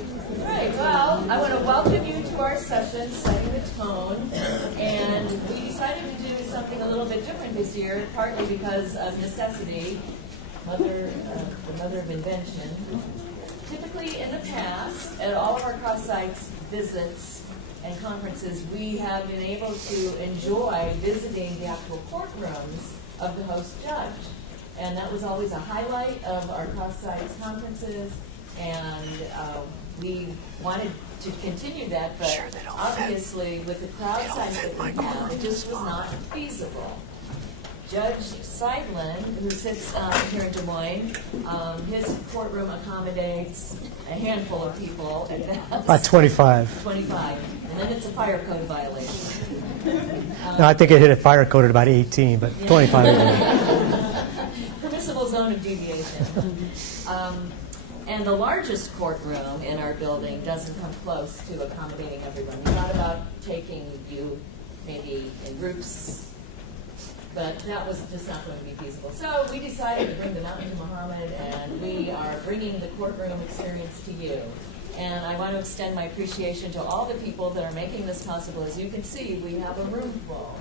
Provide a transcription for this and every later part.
Right, well, I want to welcome you to our session, Setting the Tone, and we decided to do something a little bit different this year, partly because of necessity, the mother of invention. Typically in the past, at all of our cross-sites visits and conferences, we have been able to enjoy visiting the actual courtrooms of the host judge. And that was always a highlight of our cross-sites conferences, and we wanted to continue that, but obviously with the crowd size that we have, it just was not feasible. Judge Seidlin, who sits here in Des Moines, his courtroom accommodates a handful of people at best. About 25. 25, and then it's a fire code violation. No, I think it hit a fire code at about 18, but 25. Permissible zone of deviation. And the largest courtroom in our building doesn't come close to accommodating everyone. We thought about taking you maybe in groups, but that was just not going to be feasible. So we decided to bring the Mountain to Muhammad, and we are bringing the courtroom experience to you. And I want to extend my appreciation to all the people that are making this possible. As you can see, we have a room full,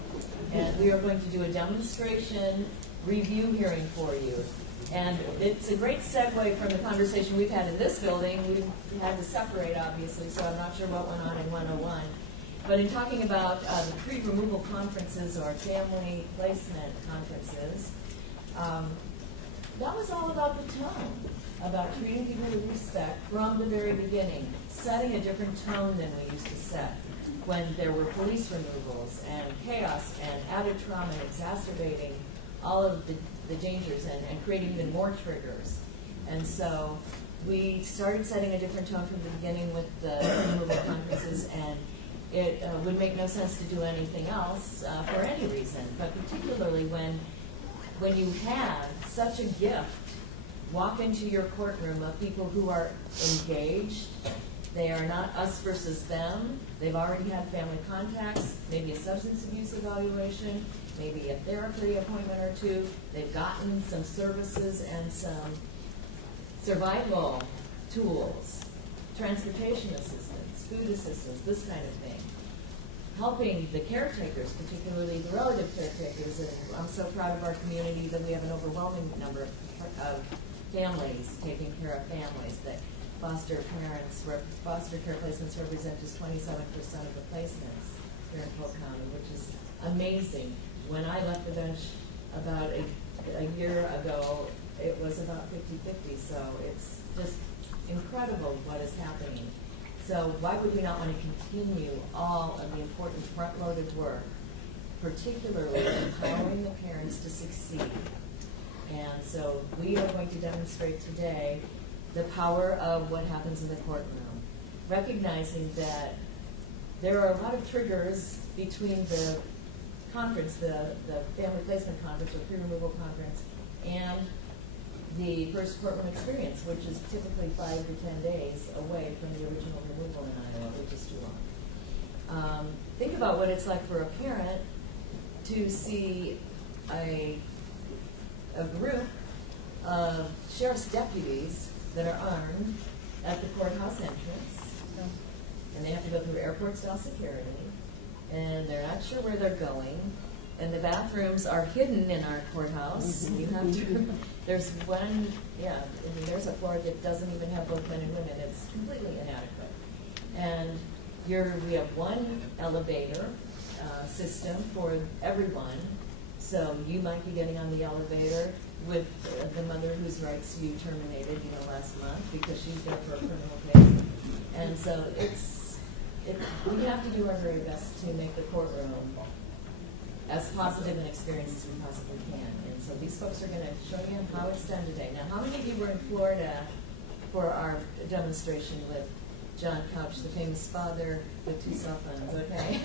and we are going to do a demonstration review hearing for you. And it's a great segue from the conversation we've had in this building. We had to separate, obviously, so I'm not sure what went on in 101. But in talking about the pre-removal conferences or family placement conferences, that was all about the tone, about treating people with respect from the very beginning, setting a different tone than we used to set when there were police removals and chaos and added trauma and exacerbating all of the dangers and creating even more triggers. And so we started setting a different tone from the beginning with the removal conferences, and it would make no sense to do anything else for any reason, but particularly when you have such a gift, walk into your courtroom of people who are engaged. They are not us versus them. They've already had family contacts, maybe a substance abuse evaluation, maybe a therapy appointment or two. They've gotten some services and some survival tools, transportation assistance, food assistance, this kind of thing. Helping the caretakers, particularly the relative caretakers, and I'm so proud of our community that we have an overwhelming number of families taking care of families, that foster care placements represent just 27% of the placements here in Polk County, which is amazing. When I left the bench about a year ago, it was about 50-50, so it's just incredible what is happening. So why would we not want to continue all of the important front-loaded work, particularly empowering the parents to succeed? And so we are going to demonstrate today the power of what happens in the courtroom, recognizing that there are a lot of triggers between the conference, the family placement conference or pre-removal conference, and the first courtroom experience, which is typically 5 to 10 days away from the original removal in Iowa, which is too long. Think about what it's like for a parent to see a group of sheriff's deputies that are armed at the courthouse entrance, and they have to go through airport-style security, and they're not sure where they're going, and the bathrooms are hidden in our courthouse. You have to, there's one, there's a floor that doesn't even have both men and women. It's completely inadequate. And we have one elevator system for everyone. So you might be getting on the elevator with the mother whose rights you terminated, last month because she's there for a criminal case. And so we have to do our very best to make the courtroom as positive an experience as we possibly can. And so these folks are going to show you how it's done today. Now, how many of you were in Florida for our demonstration with John Couch, the famous father with 2 cell phones, okay?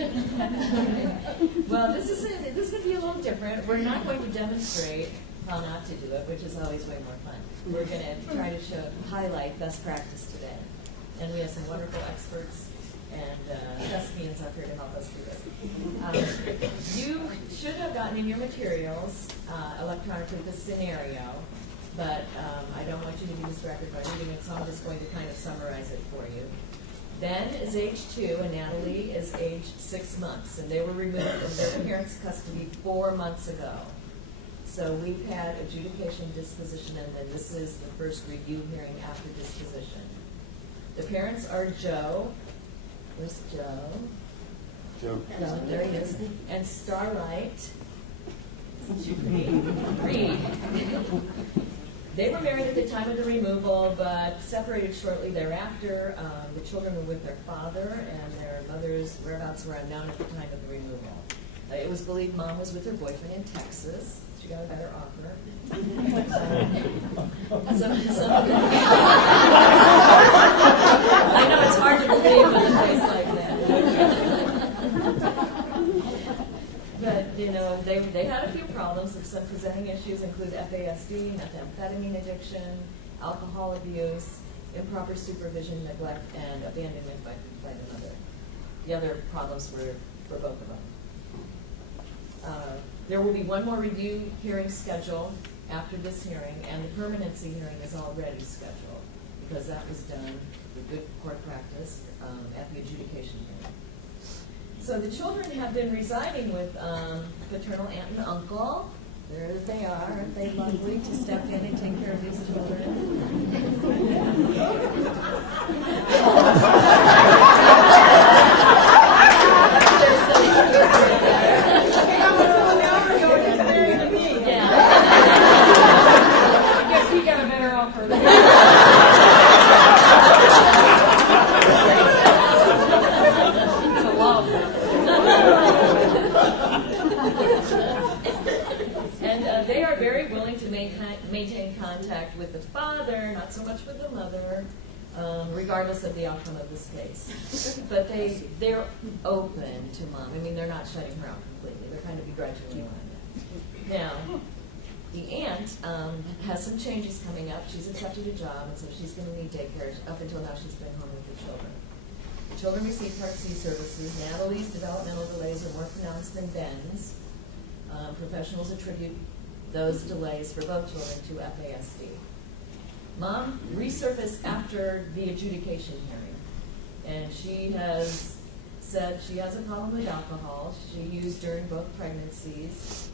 Well, this is going to be a little different. We're not going to demonstrate how not to do it, which is always way more fun. We're going to try to highlight best practice today. And we have some wonderful experts and thespians up here to help us do this. You should have gotten in your materials electronically the scenario. but I don't want you to be distracted by reading it, so I'm just going to kind of summarize it for you. Ben is age 2 and Natalie is age 6 months, and they were removed from their parents' custody 4 months ago. So we've had adjudication, disposition, and then this is the first review hearing after disposition. The parents are Joe. Where's Joe? Joe. No, there he is. And Starlight. Reed. They were married at the time of the removal, but separated shortly thereafter. The children were with their father, and their mother's whereabouts were unknown at the time of the removal. It was believed Mom was with her boyfriend in Texas. She got a better offer. I know it's hard to believe in a place like that. But, you know, they had a few problems. Some presenting issues include FASD, methamphetamine addiction, alcohol abuse, improper supervision, neglect, and abandonment by the mother. The other problems were for both of them. There will be one more review hearing scheduled after this hearing, and the permanency hearing is already scheduled because that was done with good court practice at the adjudication hearing. So the children have been residing with paternal aunt and uncle. There they are. Aren't they lovely to step in and take care of these children? Maintain contact with the father, not so much with the mother, regardless of the outcome of this case. But they're open to Mom. I mean, they're not shutting her out completely. They're kind of begrudgingly on it. Now, the aunt has some changes coming up. She's accepted a job, and so she's going to need daycare. Up until now, she's been home with the children. The children receive Part C services. Natalie's developmental delays are more pronounced than Ben's. Professionals attribute those delays for both children to FASD. Mom resurfaced after the adjudication hearing, and she has said she has a problem with alcohol. She used during both pregnancies,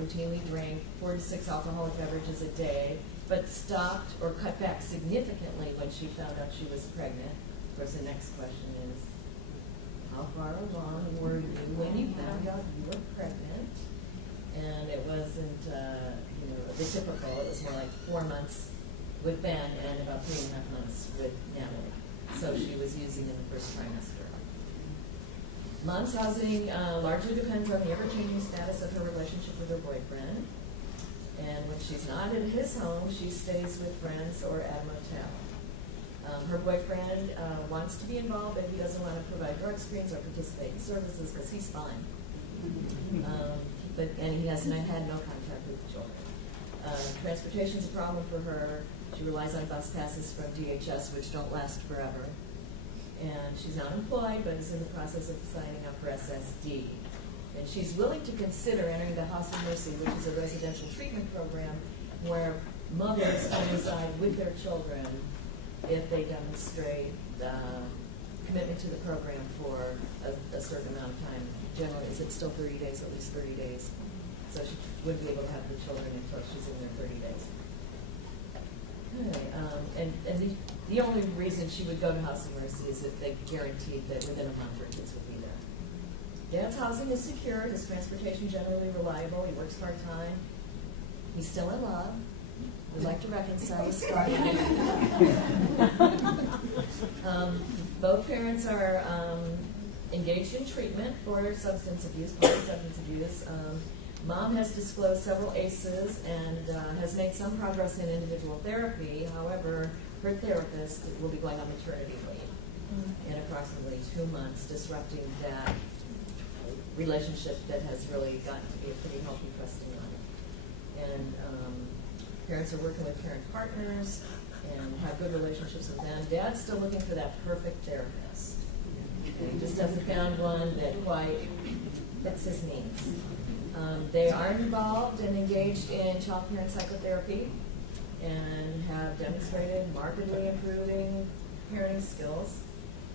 routinely drank 4 to 6 alcoholic beverages a day, but stopped or cut back significantly when she found out she was pregnant. Of course, the next question is, how far along were you when you found out you were pregnant? And it wasn't, the typical. It was more like 4 months with Ben and about 3.5 months with Natalie. So she was using in the first trimester. Mom's housing largely depends on the ever-changing status of her relationship with her boyfriend. And when she's not at his home, she stays with friends or at a motel. Her boyfriend wants to be involved, but he doesn't want to provide drug screens or participate in services because he's fine. And he has had no contact with the children. Transportation's a problem for her. She relies on bus passes from DHS, which don't last forever. And she's not employed, but is in the process of signing up for SSD. And she's willing to consider entering the House of Mercy, which is a residential treatment program where mothers can reside with their children if they demonstrate commitment to the program for a certain amount of time. Generally, is it still 30 days, at least 30 days? So she wouldn't be able to have the children until she's in there 30 days. Okay, and the only reason she would go to House of Mercy is if they guaranteed that within a month her kids would be there. Dad's housing is secure, his transportation generally reliable, he works part-time, he's still in love, would like to reconcile with Scott. Both parents are engaged in treatment for substance abuse, part of substance abuse. Mom has disclosed several ACEs and has made some progress in individual therapy. However, her therapist will be going on maternity leave in approximately 2 months, disrupting that relationship that has really gotten to be a pretty healthy, trusting one. And parents are working with parent partners and have good relationships with them. Dad's still looking for that perfect therapist. And he just hasn't found one that quite fits his needs. They are involved and engaged in child parent psychotherapy. and have demonstrated markedly improving parenting skills.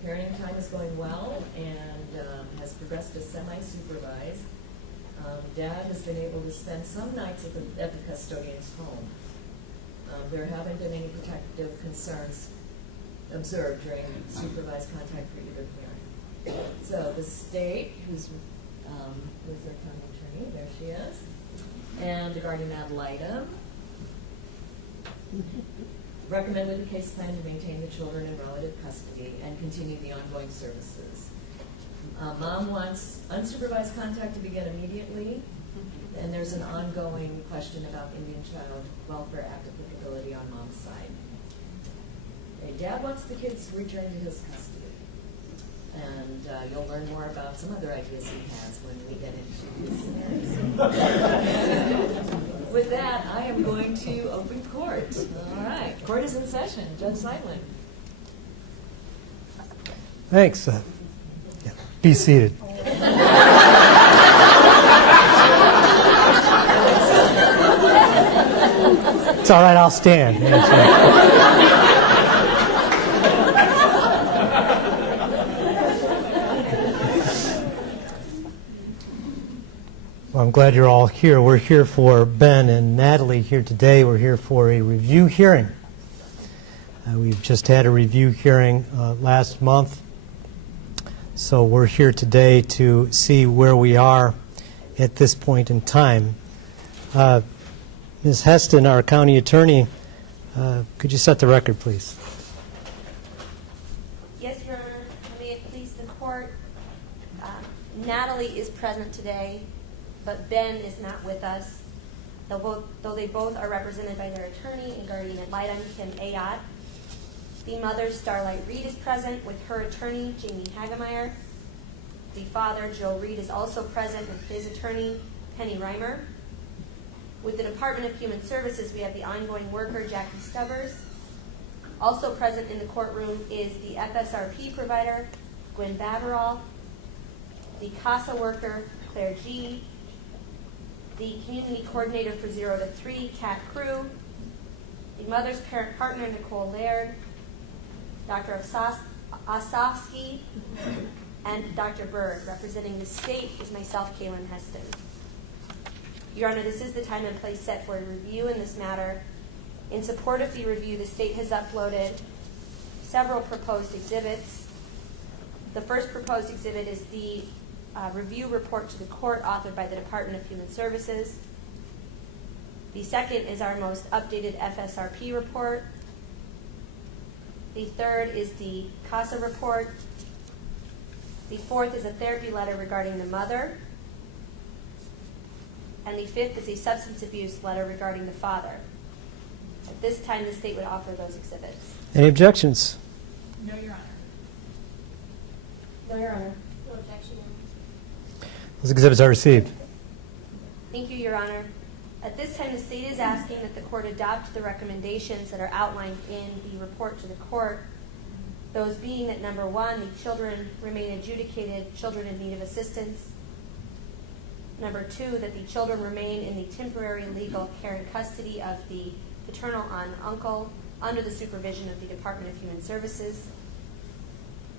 Parenting time is going well and has progressed to semi-supervised. Dad has been able to spend some nights at the custodian's home. There haven't been any protective concerns observed during supervised contact for either parent. So the state, who's their county attorney, there she is, and the guardian ad litem, recommended the case plan to maintain the children in relative custody and continue the ongoing services. Mom wants unsupervised contact to begin immediately, and there's an ongoing question about Indian Child Welfare Act applicability on mom's side. Dad wants the kids returned to his custody. And you'll learn more about some other ideas he has when we get into his scenarios. With that, I am going to open court. All right, court is in session. Judge Seidlin. Thanks. Yeah, be seated. It's all right, I'll stand. Well, I'm glad you're all here. We're here for Ben and Natalie here today. We're here for a review hearing. We've just had a review hearing last month. So we're here today to see where we are at this point in time. Ms. Heston, our county attorney, could you set the record, please? Yes, Your Honor. May it please the court. Natalie is present today, but Ben is not with us. Though they both are represented by their attorney and guardian ad litem, Kim Ayotte. The mother, Starlight Reed, is present with her attorney, Jamie Hagemeyer. The father, Joe Reed, is also present with his attorney, Penny Reimer. With the Department of Human Services, we have the ongoing worker, Jackie Stubbers. Also present in the courtroom is the FSRP provider, Gwen Baverall, the CASA worker, Claire G., the community coordinator for 0 to 3, Kat Crew, the mother's parent partner, Nicole Laird, Dr. Osofsky, and Dr. Berg. Representing the state is myself, Kaylin Heston. Your Honor, this is the time and place set for a review in this matter. In support of the review, the state has uploaded several proposed exhibits. The first proposed exhibit is the review report to the court authored by the Department of Human Services. The second is our most updated FSRP report. The third is the CASA report. The fourth is a therapy letter regarding the mother. And the fifth is a substance abuse letter regarding the father. At this time, the state would offer those exhibits. Any objections? No, Your Honor. No, Your Honor. No objection. Those exhibits are received. Thank you, Your Honor. At this time, the state is asking that the court adopt the recommendations that are outlined in the report to the court. Those being that, number one, the children remain adjudicated children in need of assistance. Number two, that the children remain in the temporary legal care and custody of the paternal aunt and uncle under the supervision of the Department of Human Services.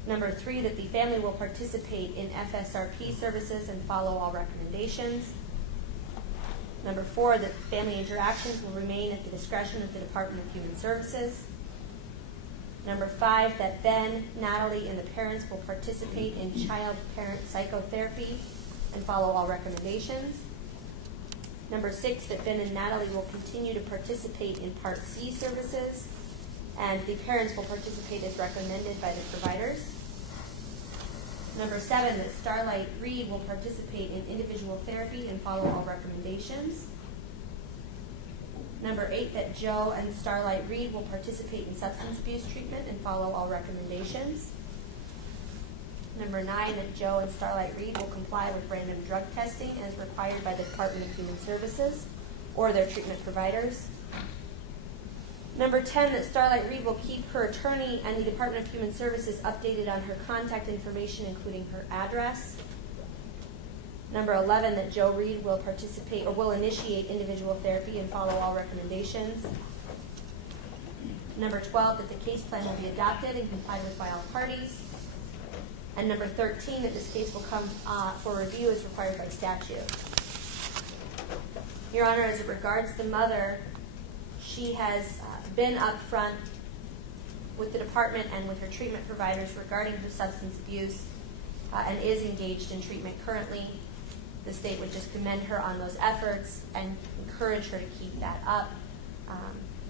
Number three, that the family will participate in FSRP services and follow all recommendations. Number four, that family interactions will remain at the discretion of the Department of Human Services. Number five, that Ben, Natalie, and the parents will participate in child-parent psychotherapy and follow all recommendations. Number six, that Ben and Natalie will continue to participate in Part C services, and the parents will participate as recommended by the providers. Number seven, that Starlight Reed will participate in individual therapy and follow all recommendations. Number eight, that Joe and Starlight Reed will participate in substance abuse treatment and follow all recommendations. Number nine, that Joe and Starlight Reed will comply with random drug testing as required by the Department of Human Services or their treatment providers. Number 10, that Starlight Reed will keep her attorney and the Department of Human Services updated on her contact information, including her address. Number 11, that Joe Reed will participate or will initiate individual therapy and follow all recommendations. Number 12, that the case plan will be adopted and complied with by all parties. And number 13, that this case will come for review as required by statute. Your Honor, as it regards the mother, she has been upfront with the department and with her treatment providers regarding her substance abuse and is engaged in treatment currently. The state would just commend her on those efforts and encourage her to keep that up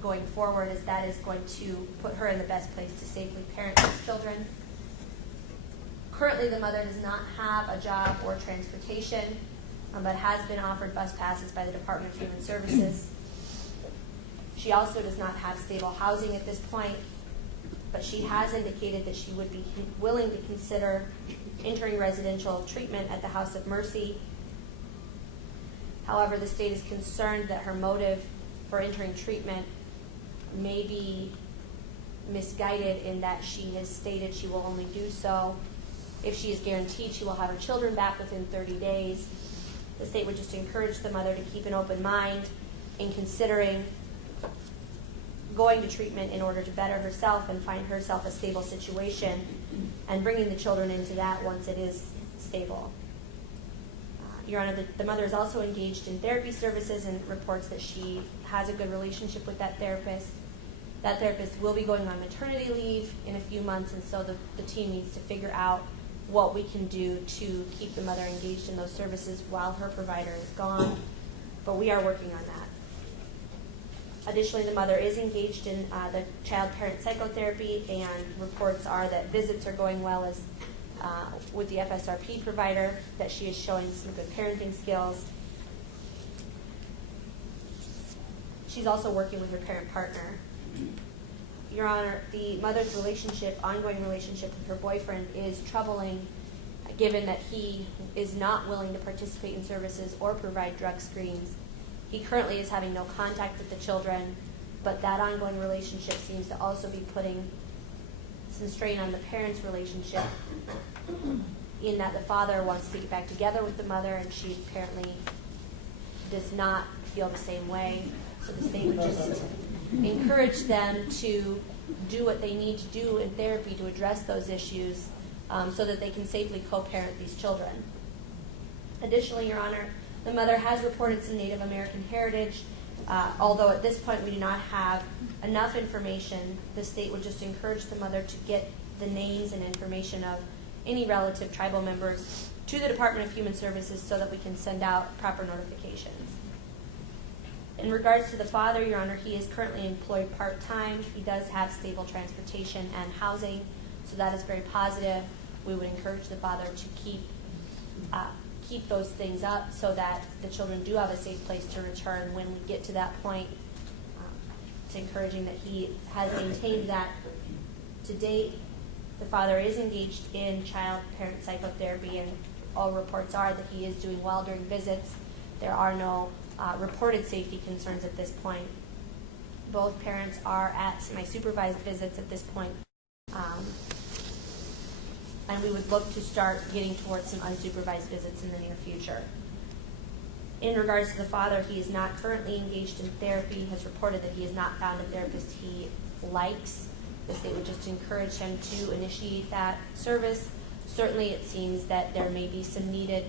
going forward, as that is going to put her in the best place to safely parent these children. Currently, the mother does not have a job or transportation, but has been offered bus passes by the Department of Human Services. She also does not have stable housing at this point, but she has indicated that she would be willing to consider entering residential treatment at the House of Mercy. However, the state is concerned that her motive for entering treatment may be misguided in that she has stated she will only do so if she is guaranteed she will have her children back within 30 days. The state would just encourage the mother to keep an open mind in considering going to treatment in order to better herself and find herself a stable situation, and bringing the children into that once it is stable. Your Honor, the mother is also engaged in therapy services and reports that she has a good relationship with that therapist. That therapist will be going on maternity leave in a few months, and so the team needs to figure out what we can do to keep the mother engaged in those services while her provider is gone, but we are working on that. Additionally, the mother is engaged in the child-parent psychotherapy, and reports are that visits are going well as with the FSRP provider, that she is showing some good parenting skills. She's also working with her parent partner. Your Honor, the mother's ongoing relationship with her boyfriend is troubling, given that he is not willing to participate in services or provide drug screens. He currently is having no contact with the children, but that ongoing relationship seems to also be putting some strain on the parents' relationship, in that the father wants to get back together with the mother, and she apparently does not feel the same way. So the state would just encourage them to do what they need to do in therapy to address those issues, so that they can safely co-parent these children. Additionally, Your Honor, the mother has reported some Native American heritage. Although at this point we do not have enough information, the state would just encourage the mother to get the names and information of any relative tribal members to the Department of Human Services so that we can send out proper notifications. In regards to the father, Your Honor, he is currently employed part-time. He does have stable transportation and housing, so that is very positive. We would encourage the father to keep those things up so that the children do have a safe place to return when we get to that point. It's encouraging that he has maintained that. To date, the father is engaged in child-parent psychotherapy, and all reports are that he is doing well during visits. There are no reported safety concerns at this point. Both parents are at semi-supervised visits at this point. And we would look to start getting towards some unsupervised visits in the near future. In regards to the father, he is not currently engaged in therapy, has reported that he has not found a therapist he likes. The state would just encourage him to initiate that service. Certainly it seems that there may be that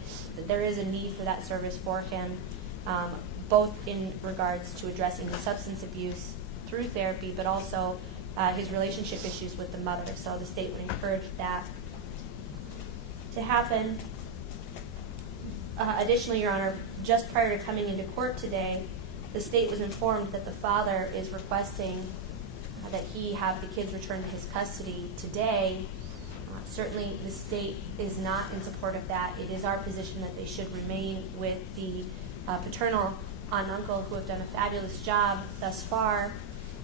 there is a need for that service for him, both in regards to addressing the substance abuse through therapy, but also his relationship issues with the mother. So the state would encourage that to happen. Additionally, Your Honor, just prior to coming into court today, the state was informed that the father is requesting that he have the kids returned to his custody today. Certainly the state is not in support of that. It is our position that they should remain with the paternal aunt and uncle, who have done a fabulous job thus far,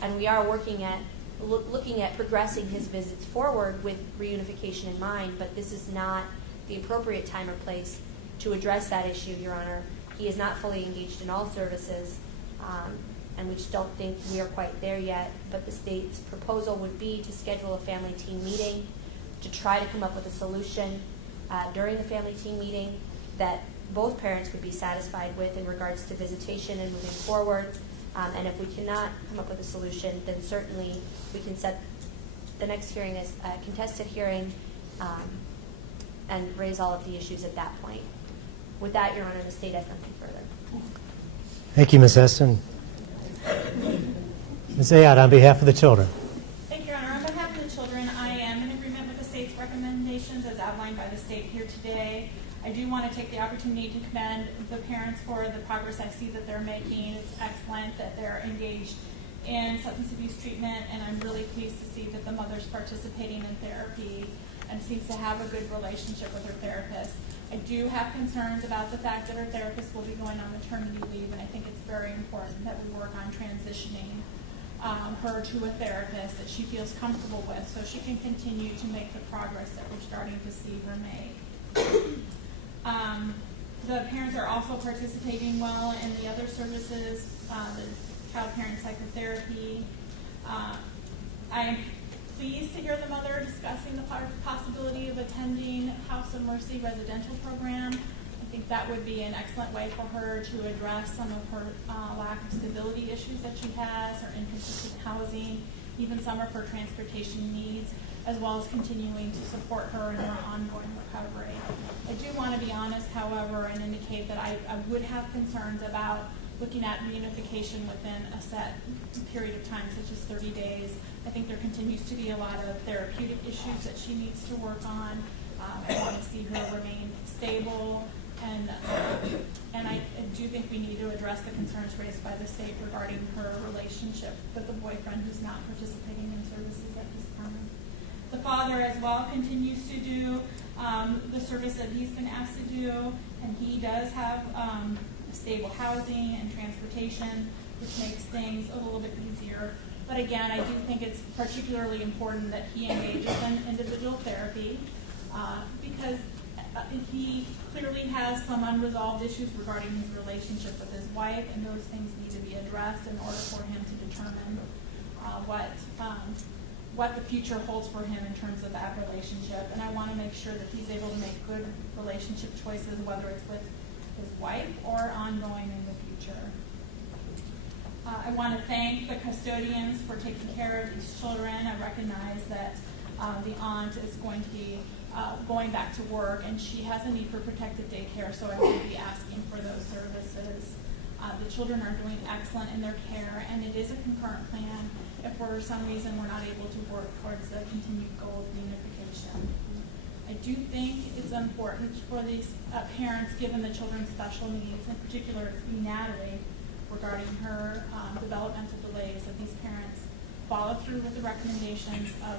and we are looking at progressing his visits forward with reunification in mind, but this is not the appropriate time or place to address that issue, Your Honor. He is not fully engaged in all services, and we just don't think we are quite there yet, but the state's proposal would be to schedule a family team meeting to try to come up with a solution during the family team meeting that both parents would be satisfied with in regards to visitation and moving forward. And if we cannot come up with a solution, then certainly we can set the next hearing as a contested hearing and raise all of the issues at that point. With that, Your Honor, the state has nothing further. Thank you, Ms. Heston. Ms. Ayad, on behalf of the children. Thank you, Your Honor. On behalf of the children, I am in agreement with the state's recommendations as outlined by the state here today. I do want to take the opportunity to commend the parents for the progress I see that they're making. It's excellent that they're engaged in substance abuse treatment, and I'm really pleased to see that the mother's participating in therapy and seems to have a good relationship with her therapist. I do have concerns about the fact that her therapist will be going on maternity leave, and I think it's very important that we work on transitioning her to a therapist that she feels comfortable with so she can continue to make the progress that we're starting to see her make. The parents are also participating well in the other services, the child parent psychotherapy. I am pleased to hear the mother discussing the possibility of attending House of Mercy residential program. I think that would be an excellent way for her to address some of her lack of stability issues that she has, her inconsistent housing, even some of her transportation needs, as well as continuing to support her in her ongoing recovery. I do want to be honest, however, and indicate that I would have concerns about looking at reunification within a set period of time, such as 30 days. I think there continues to be a lot of therapeutic issues that she needs to work on. I want to see her remain stable, and I do think we need to address the concerns raised by the state regarding her relationship with the boyfriend who's not participating in services at this time. The father as well continues to do the service that he's been asked to do, and he does have stable housing and transportation, which makes things a little bit easier. But again, I do think it's particularly important that he engages in individual therapy because he clearly has some unresolved issues regarding his relationship with his wife, and those things need to be addressed in order for him to determine what the future holds for him in terms of that relationship. And I want to make sure that he's able to make good relationship choices, whether it's with his wife or ongoing in the future. I want to thank the custodians for taking care of these children. I recognize that the aunt is going to be going back to work, and she has a need for protective daycare, so I will be asking for those services. The children are doing excellent in their care, and it is a concurrent plan if for some reason we're not able to work towards the continued goal of reunification. I do think it's important for these parents, given the children's special needs, in particular Natalie, regarding her developmental delays, that these parents follow through with the recommendations of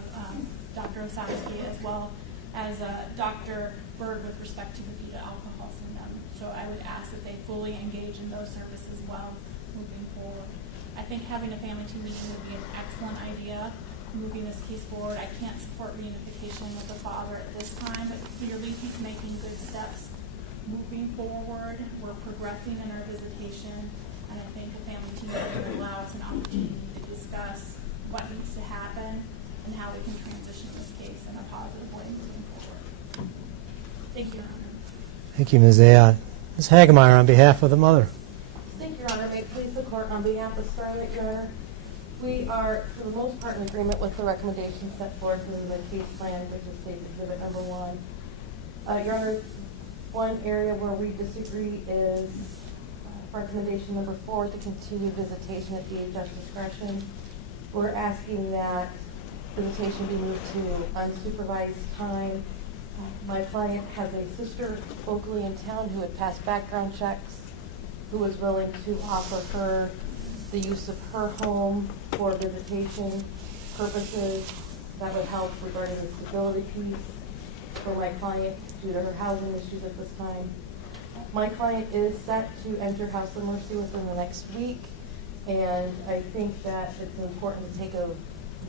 Dr. Osowski as well as Dr. Berg with respect to the fetal alcohol syndrome. So I would ask that they fully engage in those services well moving forward. I think having a family team meeting would be an excellent idea moving this case forward. I can't support reunification with the father at this time, but clearly he's making good steps moving forward. We're progressing in our visitation, and I think a family team meeting will allow us an opportunity to discuss what needs to happen and how we can transition this case in a positive way moving forward. Thank you, Your Honor. Thank you, Ms. Ayad. Ms. Hagemeyer, on behalf of the mother. Thank you, Your Honor. May it please the court, on behalf of Scarlett, Your Honor, we are, for the most part, in agreement with the recommendations set forth in the case plan, which is State Exhibit number 1. Your Honor, one area where we disagree is recommendation number 4, to continue visitation at DHS discretion. We're asking that visitation be moved to unsupervised time. My client has a sister locally in town who had passed background checks, who was willing to offer her the use of her home for visitation purposes. That would help regarding the stability piece for my client due to her housing issues at this time. My client is set to enter House of Mercy within the next week, and I think that it's important to take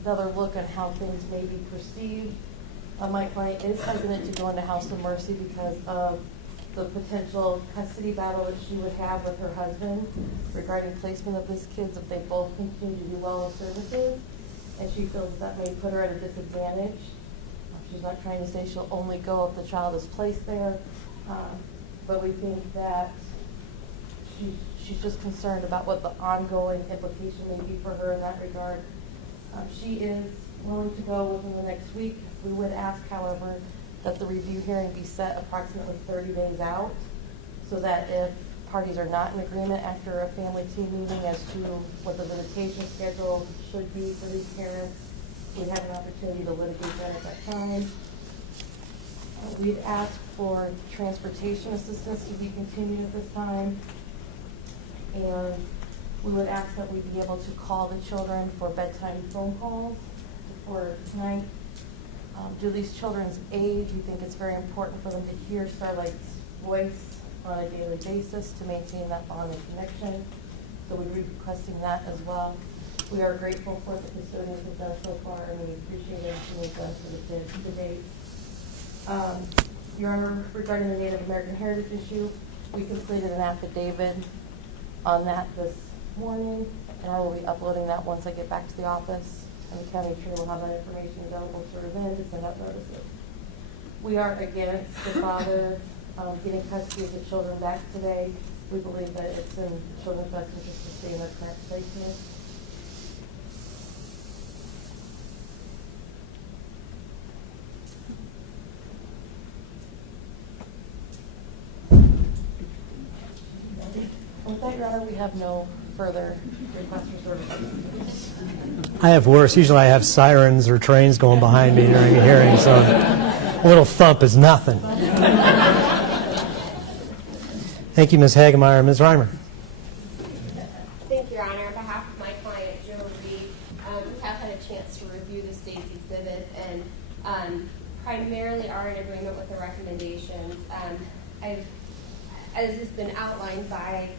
another look at how things may be perceived. My client is hesitant to go into House of Mercy because of the potential custody battle that she would have with her husband regarding placement of these kids if they both continue to do well in services, and she feels that may put her at a disadvantage. She's not trying to say she'll only go if the child is placed there, but we think that she's just concerned about what the ongoing implication may be for her in that regard. She is willing to go within the next week. We would ask, however, that the review hearing be set approximately 30 days out, so that if parties are not in agreement after a family team meeting as to what the visitation schedule should be for these parents, we have an opportunity to litigate that at that time. We'd ask for transportation assistance to be continued at this time, and we would ask that we be able to call the children for bedtime phone calls for tonight. Due to these children's age, we think it's very important for them to hear Starlight's voice on a daily basis to maintain that bond and connection. So we'd be requesting that as well. We are grateful for what the custodians have done so far, and we appreciate everything they've done for the kids to date. Your Honor, regarding the Native American heritage issue, we completed an affidavit on that this morning, and I will be uploading that once I get back to the office. And the county attorney will have that information available to review to send out notices. We are against the father getting custody of the children back today. We believe that it's in the children's best interest to stay in their current placement. With that, Your Honor, we have no further requests for services. I have worse. Usually I have sirens or trains going behind me during a hearing, so a little thump is nothing. Thank you, Ms. Hagemeyer. Ms. Reimer. Thank you, Your Honor. On behalf of my client, Joe Reed, we have had a chance to review the state's exhibits and primarily are in agreement with the recommendations. As has been outlined by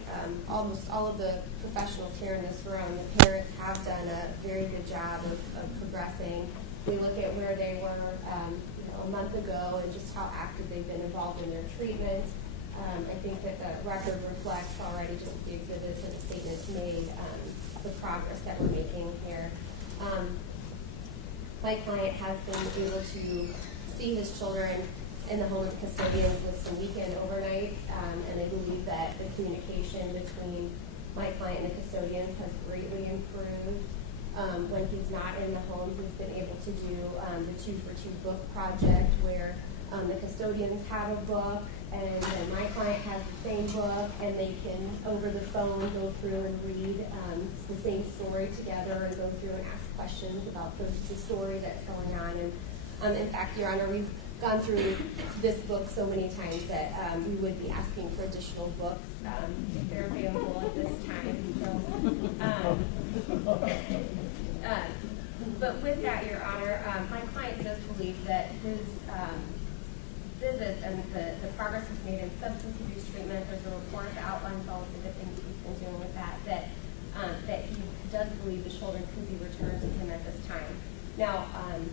almost all of the professionals here in this room, the parents have done a very good job of progressing. We look at where they were a month ago and just how active they've been involved in their treatment. I think that the record reflects already just with the exhibits and the statements made, the progress that we're making here. My client has been able to see his children in the home of custodians with some weekend overnights, and I believe that the communication between my client and the custodians has greatly improved. When he's not in the home, he's been able to do the 2-for-2 book project where the custodians have a book and then my client has the same book, and they can, over the phone, go through and read the same story together and go through and ask questions about the story that's going on. And in fact, Your Honor, we've gone through this book so many times that we would be asking for additional books if they're available at this time. But with that, Your Honor, my client does believe that his visits and the progress he's made in substance abuse treatment, there's a report that outlines all of the good things he's been doing with that he does believe the children could be returned to him at this time. Now,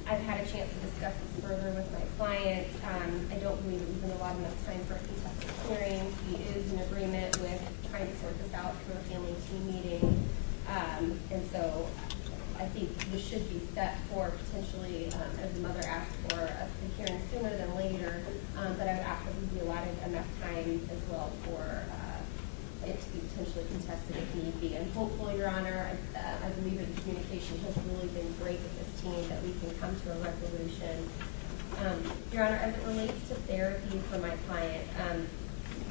I've had a chance to discuss this further with my client. I don't believe that we've been allowed enough time for a contested hearing. He is in agreement with trying to sort this out through a family team meeting. And so I think this should be set for potentially, as the mother asked for, a hearing sooner than later. But I would ask that we be allotted enough time as well for it to be potentially contested if need be. And hopefully, Your Honor, I believe that the communication has really been great with this team, that we can come to a resolution. Your Honor, as it relates to therapy for my client,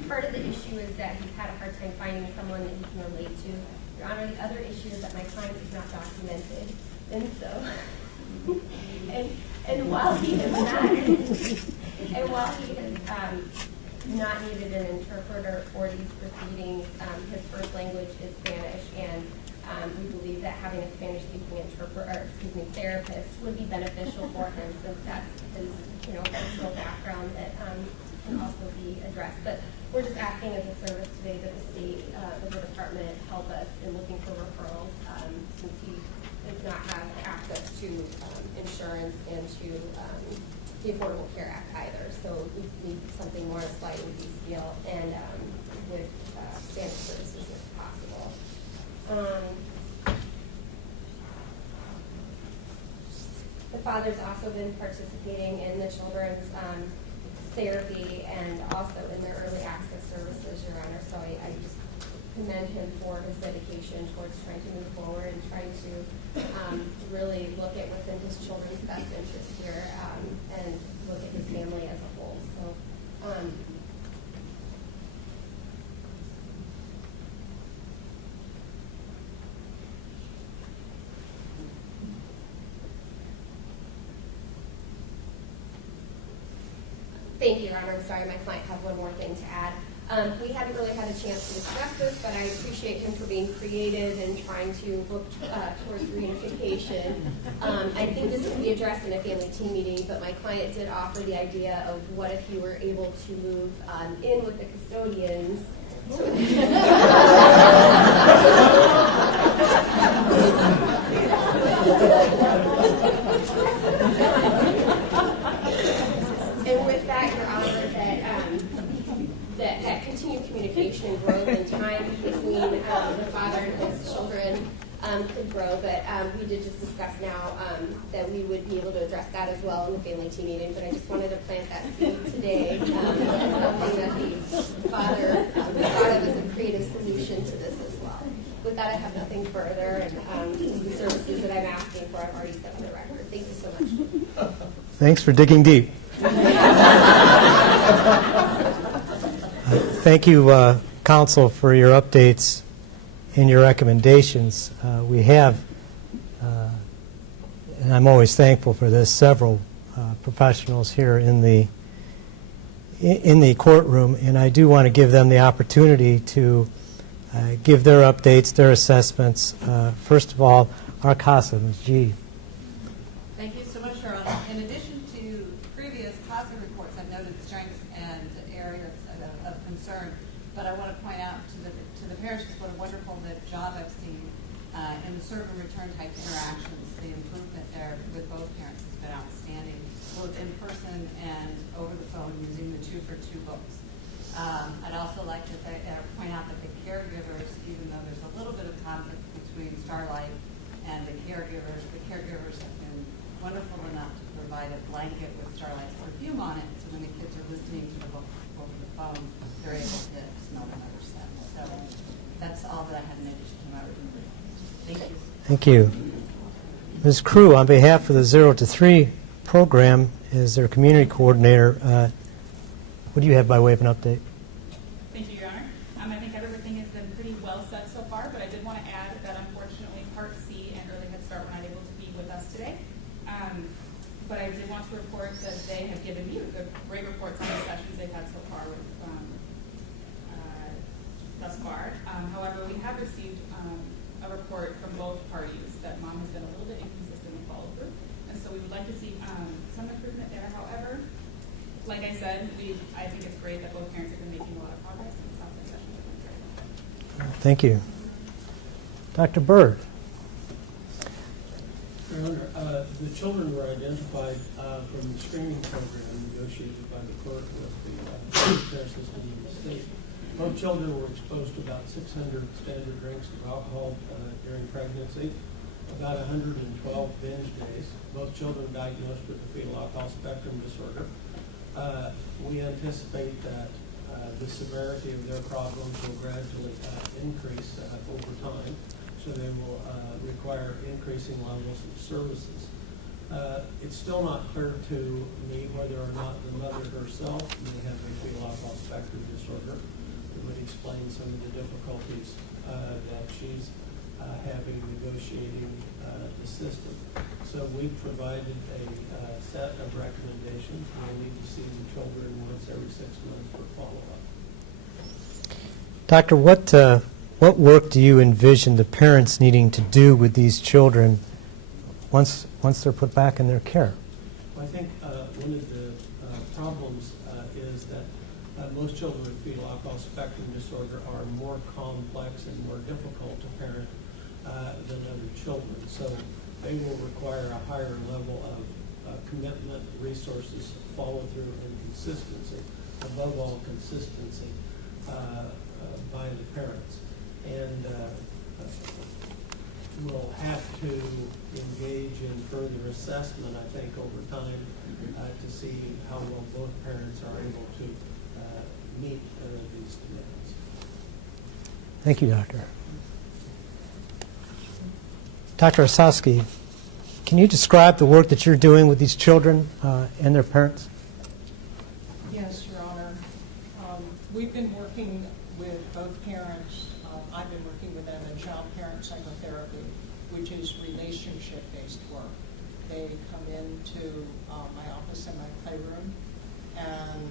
part of the issue is that he's had a hard time finding someone that he can relate to. Your Honor, the other issue is that my client is not documented. And so, and while he has not needed an interpreter for these proceedings, his first language is Spanish, and we believe that having a Spanish-speaking therapist would be beneficial for him, since that's his cultural background that can also be addressed. But we're just asking as a service today that the state, the department, help us in looking for referrals, since he does not have access to insurance and to the Affordable Care Act either. So we need something more on a sliding fee scale and with Spanish services if possible. The father's also been participating in the children's therapy and also in their early access services, Your Honor. So I just commend him for his dedication towards trying to move forward and trying to really look at what's in his children's best interest here and look at his family as a whole. So. Thank you, Your Honor. I'm sorry, my client had one more thing to add. We hadn't really had a chance to discuss this, but I appreciate him for being creative and trying to look towards reunification. I think this can be addressed in a family team meeting, but my client did offer the idea of what if you were able to move in with the custodians. And with that, Your Honor, that continued communication and growth and time between the father and his children could grow. But we did just discuss now that we would be able to address that as well in the family team meeting. But I just wanted to plant that seed today as something that the father thought of as a creative solution to this as well. With that, I have nothing further, and the services that I'm asking for, I've already set on the record. Thank you so much. Thanks for digging deep. Thank you, Counsel, for your updates and your recommendations. We have, and I'm always thankful for this, several professionals here in the courtroom, and I do want to give them the opportunity to give their updates, their assessments. First of all, Arcasa, Ms. G. Thank you so much, Your Honor. In addition to previous CASA reports, I've noted strengths and areas of concern, but I want to point out to the parishes what a wonderful job I've seen in the serve and return type interactions. The improvement there with both parents has been outstanding, both in person and over the phone using the 2-for-2 books. I'd also like to point out that the caregivers, even though there's a little bit of conflict between Starlight and the caregivers have been wonderful enough to provide a blanket with Starlight's perfume on it, so when the kids are listening to the book over the phone, they're able to smell another scent. So that's all that I had in addition to my review. Thank you. Thank you. Ms. Crew, on behalf of the 0 to 3 program, as their community coordinator, what do you have by way of an update? Thank you, Your Honor. I think everything has been pretty well said so far, but I did want to add that unfortunately Part C and Early Head Start were not able to be with us today. But I did want to report that they have given me great reports on the sessions they've had so far with thus far. However, we have received a report from both parties that mom has been a little bit inconsistent in follow through, and so we would like to see some improvement there. However, like I said, I think it's great that both parents have been making a lot of progress, and it sounds like sessions have been great. Thank you. Dr. Bird. Your Honor, the children were identified from the screening program negotiated by the court with the care system in the state. Both children were exposed to about 600 standard drinks of alcohol during pregnancy, about 112 binge days. Both children diagnosed with the fetal alcohol spectrum disorder. We anticipate that the severity of their problems will gradually increase over time, so they will require increasing levels of services. It's still not clear to me whether or not the mother herself may have a fetal alcohol spectrum disorder. It would explain some of the difficulties that she's having negotiating the system. So we've provided a set of recommendations. We'll need to see the children once every 6 months for follow-up. Doctor, what work do you envision the parents needing to do with these children once they're put back in their care? Well, I think one of the problems is that most children with fetal alcohol spectrum disorder are more complex and more difficult to parent than other children. So they will require a higher level of commitment, resources, follow-through, and consistency. Above all, consistency by the parents. And we'll have to engage in further assessment, I think, over time to see how well both parents are able to meet these demands. Thank you, Doctor. Dr. Osowski, can you describe the work that you're doing with these children and their parents? Yes, Your Honor. We've been working with both parents. I've been working with them in child-parent psychotherapy, which is relationship-based work. They come into my office and my playroom, and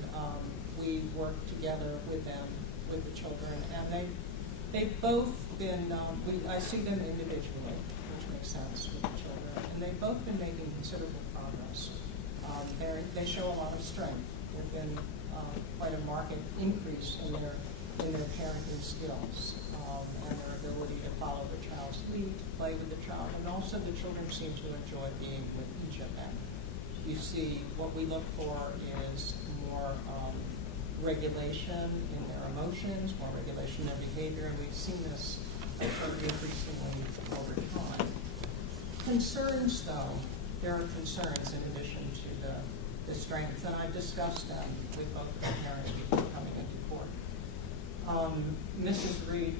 we work together with them, with the children. And they've both been, I see them individually, which makes sense with the children, and they've both been making considerable progress. They show a lot of strength. There's been quite a marked increase in their parenting skills and their ability to follow the child's lead, play with the child, and also the children seem to enjoy being with each of them. You see, what we look for is more regulation in their emotions, more regulation in their behavior, and we've seen this increasingly over time. Concerns, though, there are concerns in addition to the strengths, and I've discussed them with both of the parents before coming into court. Mrs. Reed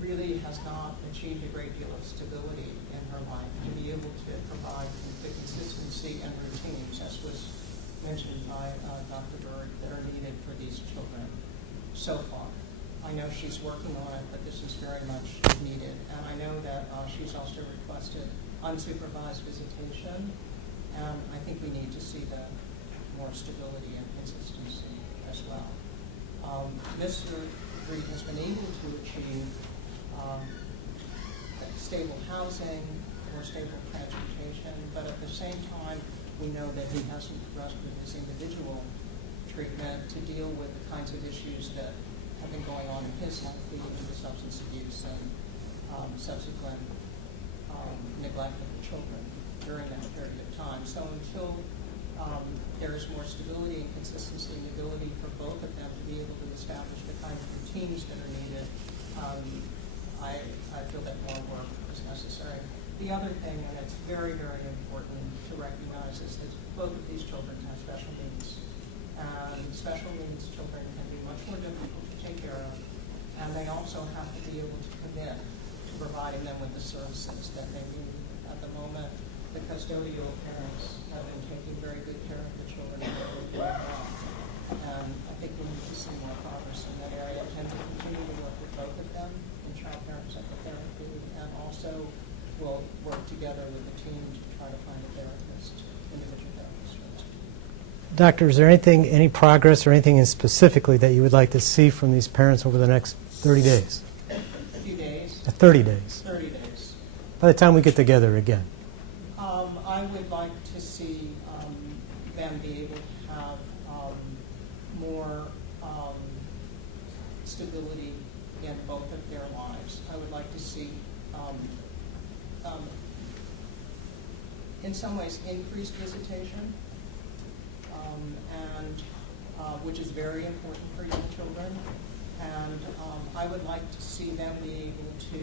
really has not achieved a great deal of stability in her life to be able to provide the consistency and routines, as was mentioned by Dr. Berg, that are needed for these children so far. I know she's working on it, but this is very much needed. And I know that she's also requested unsupervised visitation. And I think we need to see the more stability and consistency as well. Mr. Reed has been able to achieve stable housing or stable transportation, but at the same time, we know that he hasn't progressed with his individual treatment to deal with the kinds of issues that have been going on in his life, leading to substance abuse and subsequent neglect of the children during that period of time. So until there is more stability and consistency and ability for both of them to be able to establish the kinds of routines that are needed, I feel that more work is necessary. The other thing, and it's very, very important to recognize, is that both of these children have special needs. And special needs children can be much more difficult to take care of, and they also have to be able to commit to providing them with the services that they need. At the moment, the custodial parents have been taking very good care of the children and they're really doing well. And I think we need to see more progress in that area and to continue to work with both of them in child-parent psychotherapy, and also we'll work together with the team to try to find a therapist, individual therapist. Doctor, is there any progress or anything specifically that you would like to see from these parents over the next 30 days? A few days. 30 days. 30 days. By the time we get together again. I would like to see them be able to have more stability in both of their lives. I would like to see, in some ways, increased visitation, and which is very important for young children. And I would like to see them be able to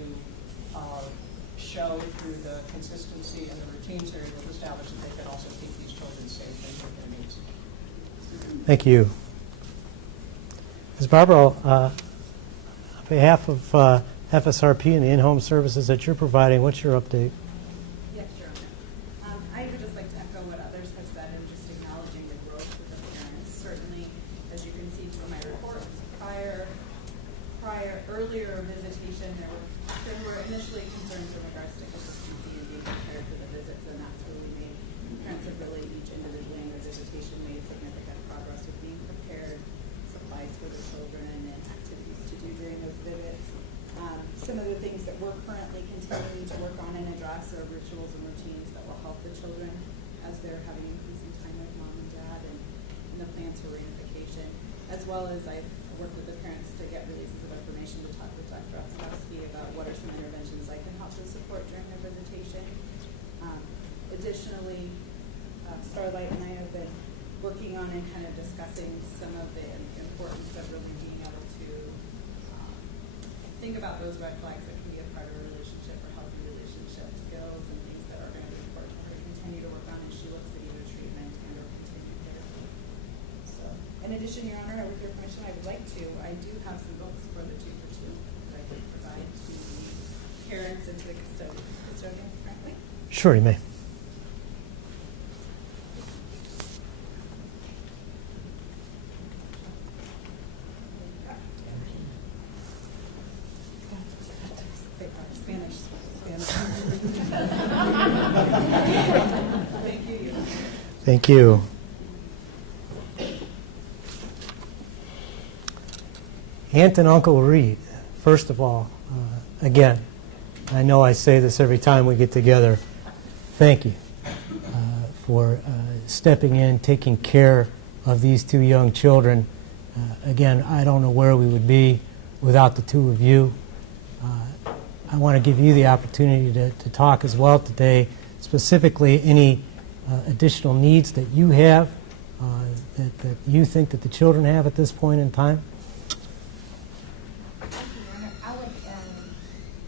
show through the consistency and the routines they're able to establish that they can also keep these children safe and meet their needs. Thank you. Ms. Barbara, on behalf of FSRP and the in-home services that you're providing, what's your update? Yes, Your Honor. I would just like to echo what others have said and just acknowledging the growth with the parents. Certainly, as you can see from my reports, earlier visitation, there were initially concerns in regards to consistency and being prepared for the visits, and that's where we made, parents have really each individually in their visitation made significant progress with being prepared, supplies for the children, and activities to do during those visits. Some of the things that we're currently continuing to work on and address are rituals and routines that will help the children as they're having increasing time with mom and dad, and the plans for reunification, as well as I've worked with the parents to get releases of information to talk with Dr. Osowski about what are some interventions I can help to support during their visitation. Additionally, Starlight and I have been working on and kind of discussing some of the importance of really being able to think about those red flags that can be a part of a relationship or healthy relationship skills and things that are going to be important for her to continue to work on as she looks at either treatment and or continued therapy. So, in addition, Your Honor, with your permission, I would like to, I do have some books for the 2 for 2 that I parents and to the custodians currently. Sure, you may. Spanish. Thank you. Thank you. Aunt and Uncle Reed, first of all, again, I know I say this every time we get together, thank you for stepping in, taking care of these two young children. Again, I don't know where we would be without the two of you. I want to give you the opportunity to talk as well today, specifically any additional needs that you have, that you think that the children have at this point in time. I would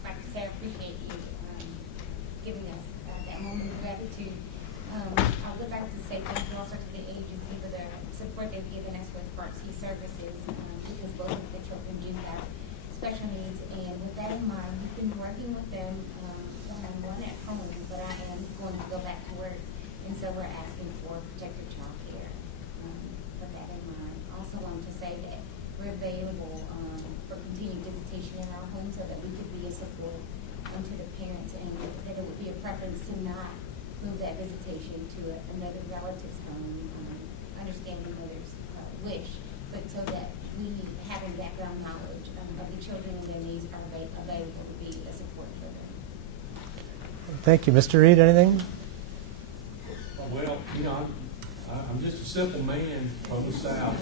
like to say I appreciate you giving us that moment of gratitude. I would like to say thank you also to the agency for the support they've given us with Parksy services, because both of the children do have special needs. And with that in mind, we've been working with them one-on-one at home, but I am going to go back to work, and so we're asking for protective child care. With that in mind, also wanted to say that we're available for continued visitation in our home so that we could be a support to the parents, and that it would be a preference to not move that visitation to another relative's home, understanding mother's wish, but so that we, having background knowledge of the children and their needs, are available to be a support for them. Thank you. Mr. Reed, anything? Well, you know, I'm just a simple man from the South.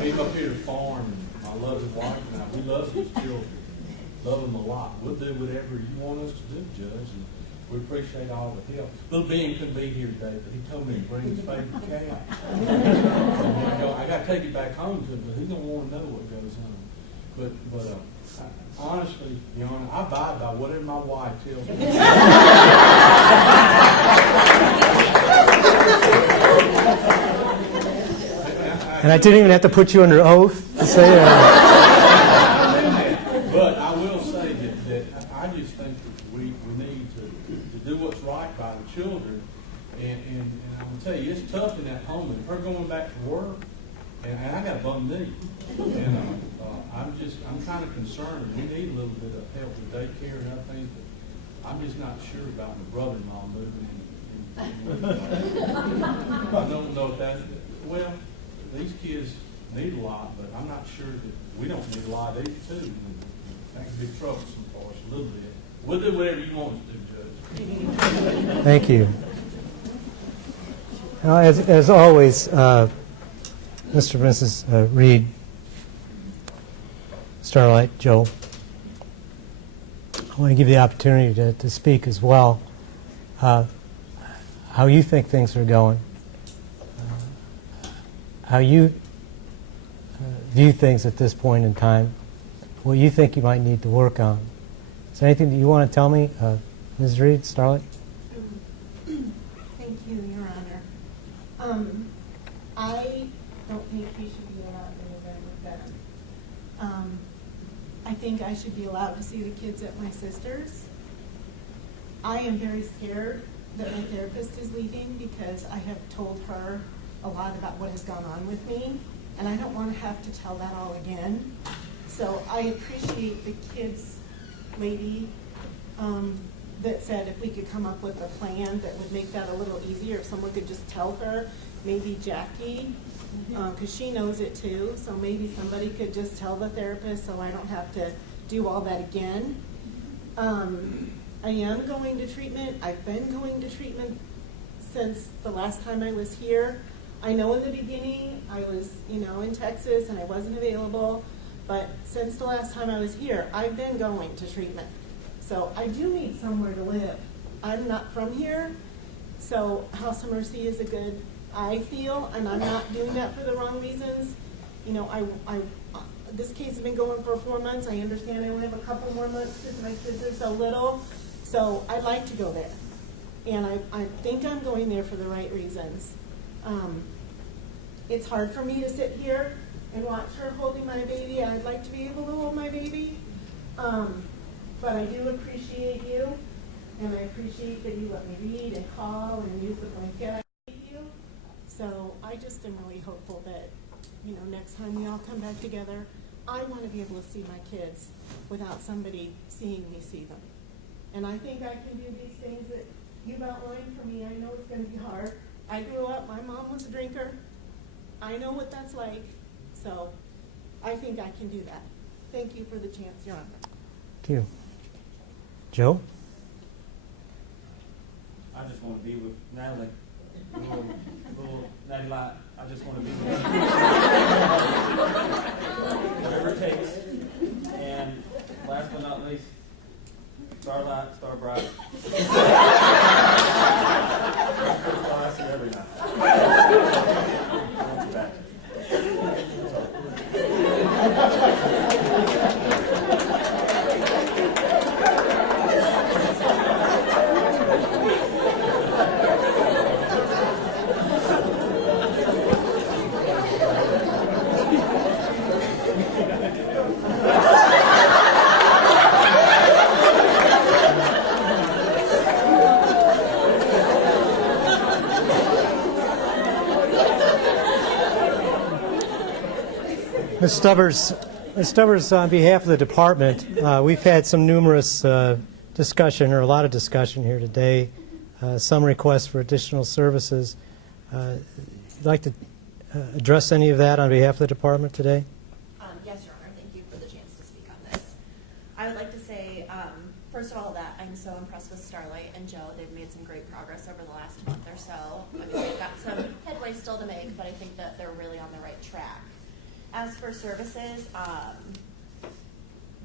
Came up here to farm, and I love his wife, and we love his children. Love them a lot. We'll do whatever you want us to do, Judge, and we appreciate all the help. Little Ben couldn't be here today, but he told me to bring his favorite cat. I got to take it back home to him, but he's going to want to know what goes on. But honestly, you know, I abide by whatever my wife tells me. And I didn't even have to put you under oath to say that. But I will say that I just think that we need to do what's right by the children. And I'm going to tell you, it's tough in that home. And her going back to work, and I got a bum knee. And I'm kind of concerned. We need a little bit of help with daycare and other things, but I'm just not sure about my brother-in-law moving in. I don't know if that's, well, these kids need a lot, but I'm not sure that we don't need a lot either, too. That could be troublesome for us a little bit. We'll do whatever you want us to do, Judge. Thank you. Now, as always, Mr. and Mrs. Reed, Starlight, Joe, I want to give you the opportunity to speak as well. How you think things are going, how you view things at this point in time, what you think you might need to work on. Is there anything that you want to tell me, Ms. Reed, Starlight? Thank you, Your Honor. I don't think he should be allowed in the bed with Ben. I think I should be allowed to see the kids at my sister's. I am very scared that my therapist is leaving because I have told her a lot about what has gone on with me, and I don't want to have to tell that all again. So I appreciate the kids lady that said if we could come up with a plan that would make that a little easier, if someone could just tell her, maybe Jackie, because she knows it too, so maybe somebody could just tell the therapist so I don't have to do all that again. I am going to treatment. I've been going to treatment since the last time I was here. I know in the beginning I was, in Texas and I wasn't available, but since the last time I was here, I've been going to treatment. So I do need somewhere to live. I'm not from here, so House of Mercy is a good, I feel, and I'm not doing that for the wrong reasons. This case has been going for 4 months. I understand I only have a couple more months because my kids are so little. So I'd like to go there. And I think I'm going there for the right reasons. It's hard for me to sit here and watch her holding my baby. I'd like to be able to hold my baby. But I do appreciate you, and I appreciate that you let me read and call and use the blanket. I appreciate you. So I just am really hopeful that, you know, next time we all come back together, I want to be able to see my kids without somebody seeing me see them. And I think I can do these things that you've outlined for me. I know it's going to be hard. I grew up, my mom was a drinker. I know what that's like. So I think I can do that. Thank you for the chance, Your Honor. Thank you. Joe? I just want to be with Natalie. Little Natty Light. I just want to be with her. Whatever it takes. And last but not least, Starlight, Star Bright. First class every night. Ms. Stubbers, on behalf of the department, we've had some numerous discussion, or a lot of discussion here today, some requests for additional services. You'd like to address any of that on behalf of the department today? Yes, Your Honor. Thank you for the chance to speak on this. I would like to say, first of all, that I'm so impressed with Starlight and Joe. They've made some great progress over the last month or so. I mean, they've got some headway still to make, but I think that they're really on the right track. As for services,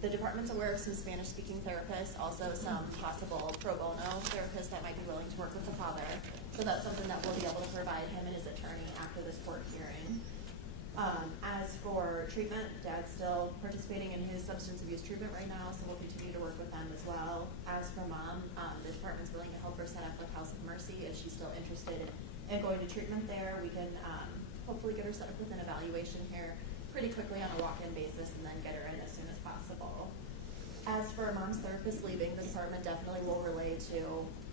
the department's aware of some Spanish-speaking therapists, also some possible pro bono therapists that might be willing to work with the father. So that's something that we'll be able to provide him and his attorney after this court hearing. As for treatment, Dad's still participating in his substance abuse treatment right now, so we'll continue to work with them as well. As for Mom, the department's willing to help her set up with House of Mercy if she's still interested in going to treatment there. We can hopefully get her set up with an evaluation here pretty quickly on a walk-in basis and then get her in as soon as possible. As for Mom's therapist leaving, the department definitely will relay to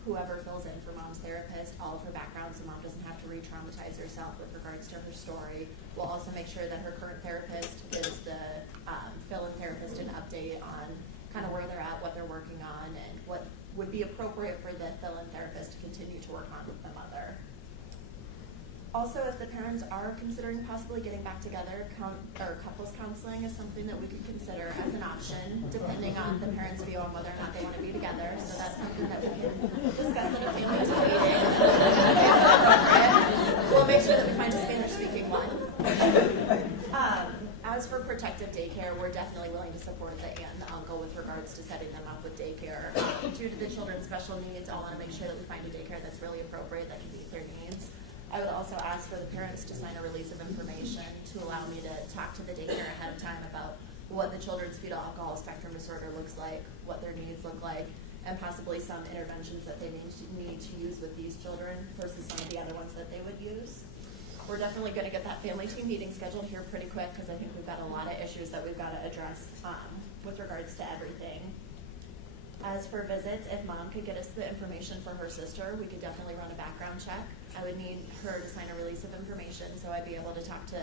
whoever fills in for Mom's therapist all of her background so Mom doesn't have to re-traumatize herself with regards to her story. We'll also make sure that her current therapist gives the fill-in therapist an update on kind of where they're at, what they're working on, and what would be appropriate for the fill-in therapist to continue to work on with the mother. Also, if the parents are considering possibly getting back together, couples counseling is something that we could consider as an option, depending on the parents' view on whether or not they want to be together. So that's something that we can discuss at a family meeting. We'll make sure that we find a Spanish-speaking one. As for protective daycare, we're definitely willing to support the aunt and the uncle with regards to setting them up with daycare. Due to the children's special needs, I want to make sure that we find a daycare that's really appropriate, that can meet their needs. I would also ask for the parents to sign a release of information to allow me to talk to the daycare ahead of time about what the children's fetal alcohol spectrum disorder looks like, what their needs look like, and possibly some interventions that they need to use with these children versus some of the other ones that they would use. We're definitely going to get that family team meeting scheduled here pretty quick because I think we've got a lot of issues that we've got to address with regards to everything. As for visits, if Mom could get us the information for her sister, we could definitely run a background check. I would need her to sign a release of information so I'd be able to talk to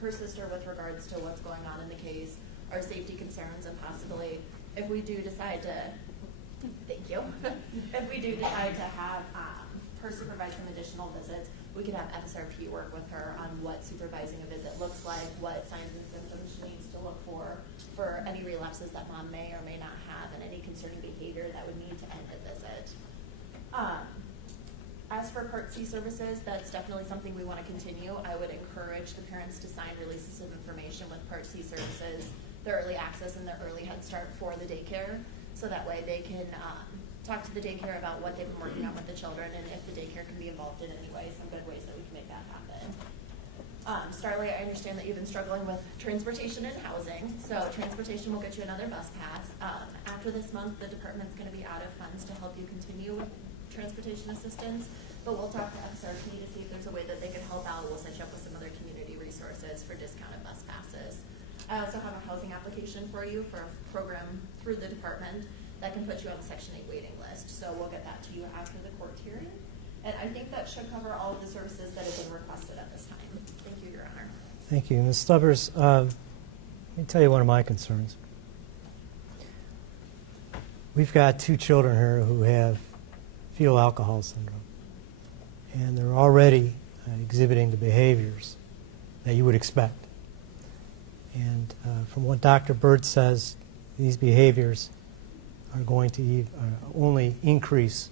her sister with regards to what's going on in the case, our safety concerns, and possibly if we do decide to, thank you, if we do decide to have her supervise some additional visits, we could have FSRP work with her on what supervising a visit looks like, what signs and symptoms she needs to look for any relapses that Mom may or may not have, and any concerning behavior that would need to end a visit. As for Part C services, that's definitely something we want to continue. I would encourage the parents to sign releases of information with Part C services, the early access and the early head start for the daycare, so that way they can talk to the daycare about what they've been working on with the children and if the daycare can be involved in any way, some good ways that we can make that happen. Starlight, I understand that you've been struggling with transportation and housing, so transportation will get you another bus pass. After this month, the department's going to be out of funds to help you continue with transportation assistance, but we'll talk to FSRP to see if there's a way that they can help out. We'll set you up with some other community resources for discounted bus passes. I also have a housing application for you for a program through the department. that can put you on the Section 8 waiting list. So we'll get that to you after the court hearing. And I think that should cover all of the services that have been requested at this time. Thank you, Your Honor. Thank you. Ms. Stubbers, let me tell you one of my concerns. We've got 2 children here who have fetal alcohol syndrome, and they're already exhibiting the behaviors that you would expect. And from what Dr. Bird says, these behaviors are going to only increase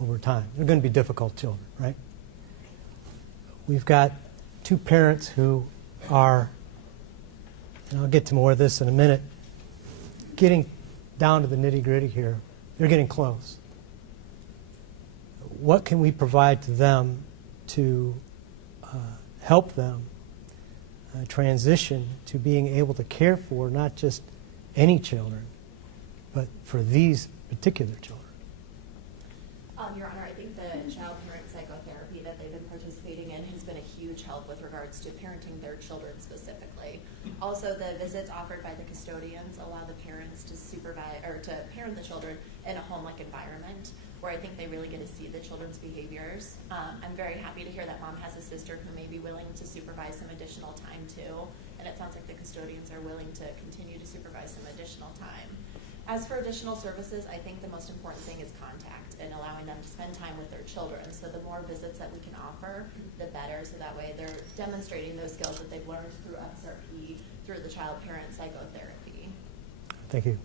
over time. They're going to be difficult children, right? We've got 2 parents who are, and I'll get to more of this in a minute, getting down to the nitty-gritty here. They're getting close. What can we provide to them to help them transition to being able to care for not just any children, but for these particular children? Your Honor, I think the child-parent psychotherapy that they've been participating in has been a huge help with regards to parenting their children specifically. Also, the visits offered by the custodians allow the parents to supervise or to parent the children in a home-like environment where I think they really get to see the children's behaviors. I'm very happy to hear that mom has a sister who may be willing to supervise some additional time too, and it sounds like the custodians are willing to continue to supervise some additional time. As for additional services, I think the most important thing is contact and allowing them to spend time with their children. So the more visits that we can offer, the better. So that way they're demonstrating those skills that they've learned through FSRP, through the child-parent psychotherapy. Thank you.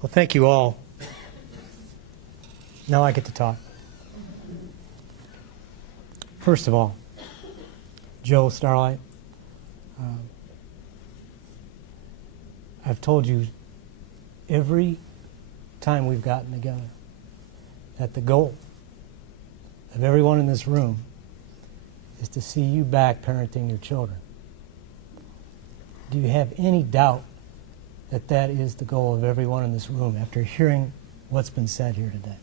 Well, thank you all. Now I get to talk. First of all, Joe Starlight, I've told you every time we've gotten together that the goal of everyone in this room is to see you back parenting your children. Do you have any doubt that that is the goal of everyone in this room after hearing what's been said here today?